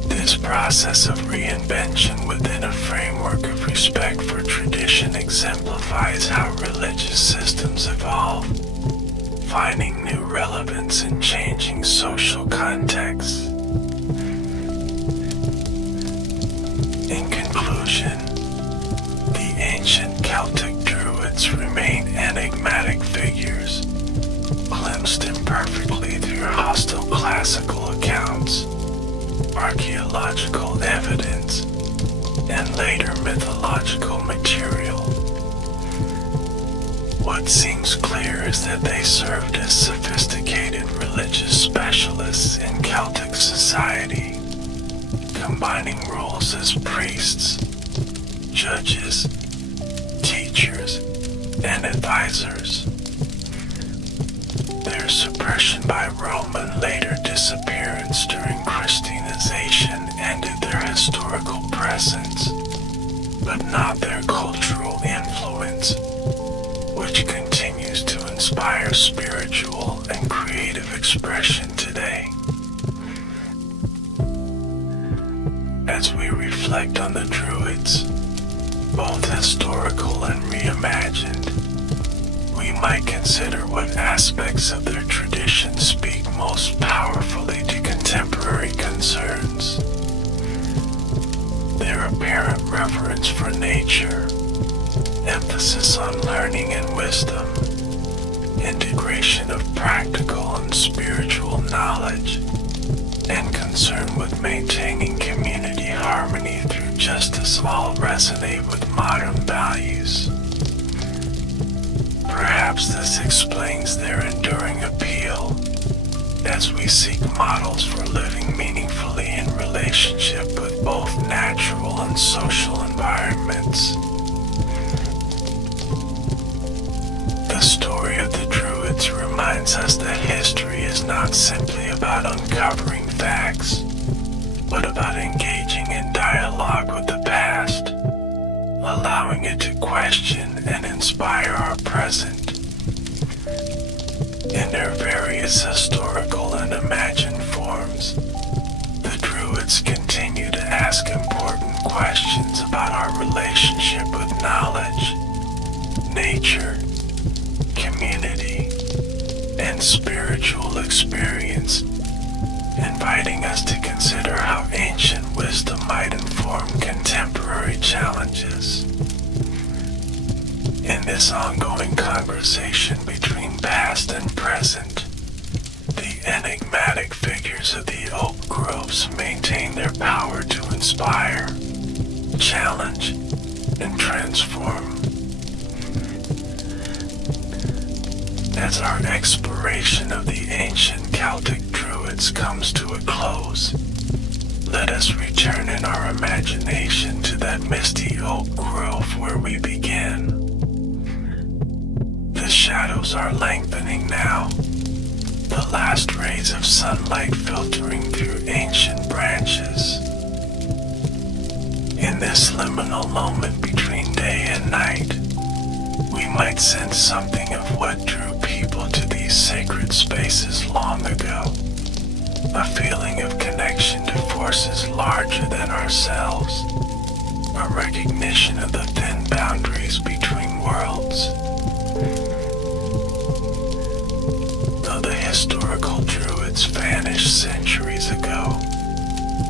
This process of reinvention within a framework of respect for tradition exemplifies how religious systems evolve, finding new relevance in changing social contexts. In conclusion, the ancient Celtic Druids remain enigmatic figures, glimpsed imperfectly through hostile classical accounts, archaeological evidence, and later mythological material. What seems clear is that they served as sophisticated religious specialists in Celtic society, combining roles as priests, judges, teachers, and advisors. Their suppression by Rome and later disappearance during Christianization ended their historical presence, but not their cultural influence, which continues to inspire spiritual and creative expression today. As we reflect on the Druids, both historical and reimagined, we might consider what aspects of their tradition speak most powerfully to contemporary concerns. Their apparent reverence for nature, emphasis on learning and wisdom, integration of practical and spiritual knowledge, and concern with maintaining community harmony through justice all resonate with modern values. Perhaps this explains their enduring appeal as we seek models for living meaningfully in relationship with both natural and social environments. The story of the Druids reminds us that history is not simply about uncovering facts, but about engaging in dialogue with the past, allowing it to question and inspire our present. In their various historical and imagined forms, the Druids continue to ask important questions about our relationship with knowledge, nature, community, and spiritual experience, inviting us to consider how ancient wisdom might inform contemporary challenges. In this ongoing conversation between past and present, the enigmatic figures of the oak groves maintain their power to inspire, challenge, and transform. As our exploration of the ancient Celtic Druids comes to a close, let us return in our imagination to that misty oak grove where we began. The shadows are lengthening now, the last rays of sunlight filtering through ancient branches. In this liminal moment between day and night, we might sense something of what drew people to these sacred spaces long ago, a feeling of connection to forces larger than ourselves, a recognition of the thin boundaries between worlds. Though the historical Druids vanished centuries ago,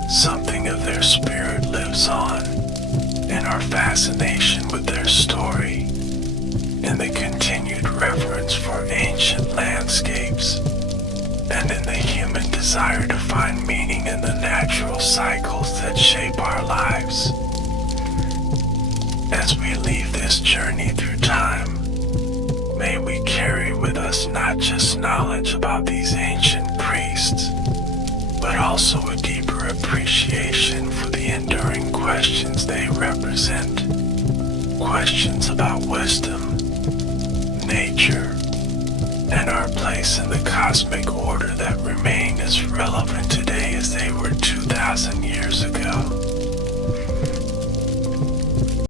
something of their spirit lives on in our fascination with their story and the continued reverence reverence for ancient landscapes, and in the human desire to find meaning in the natural cycles that shape our lives. As we leave this journey through time, may we carry with us not just knowledge about these ancient priests, but also a deeper appreciation for the enduring questions they represent. Questions about wisdom, nature, and our place in the cosmic order that remain as relevant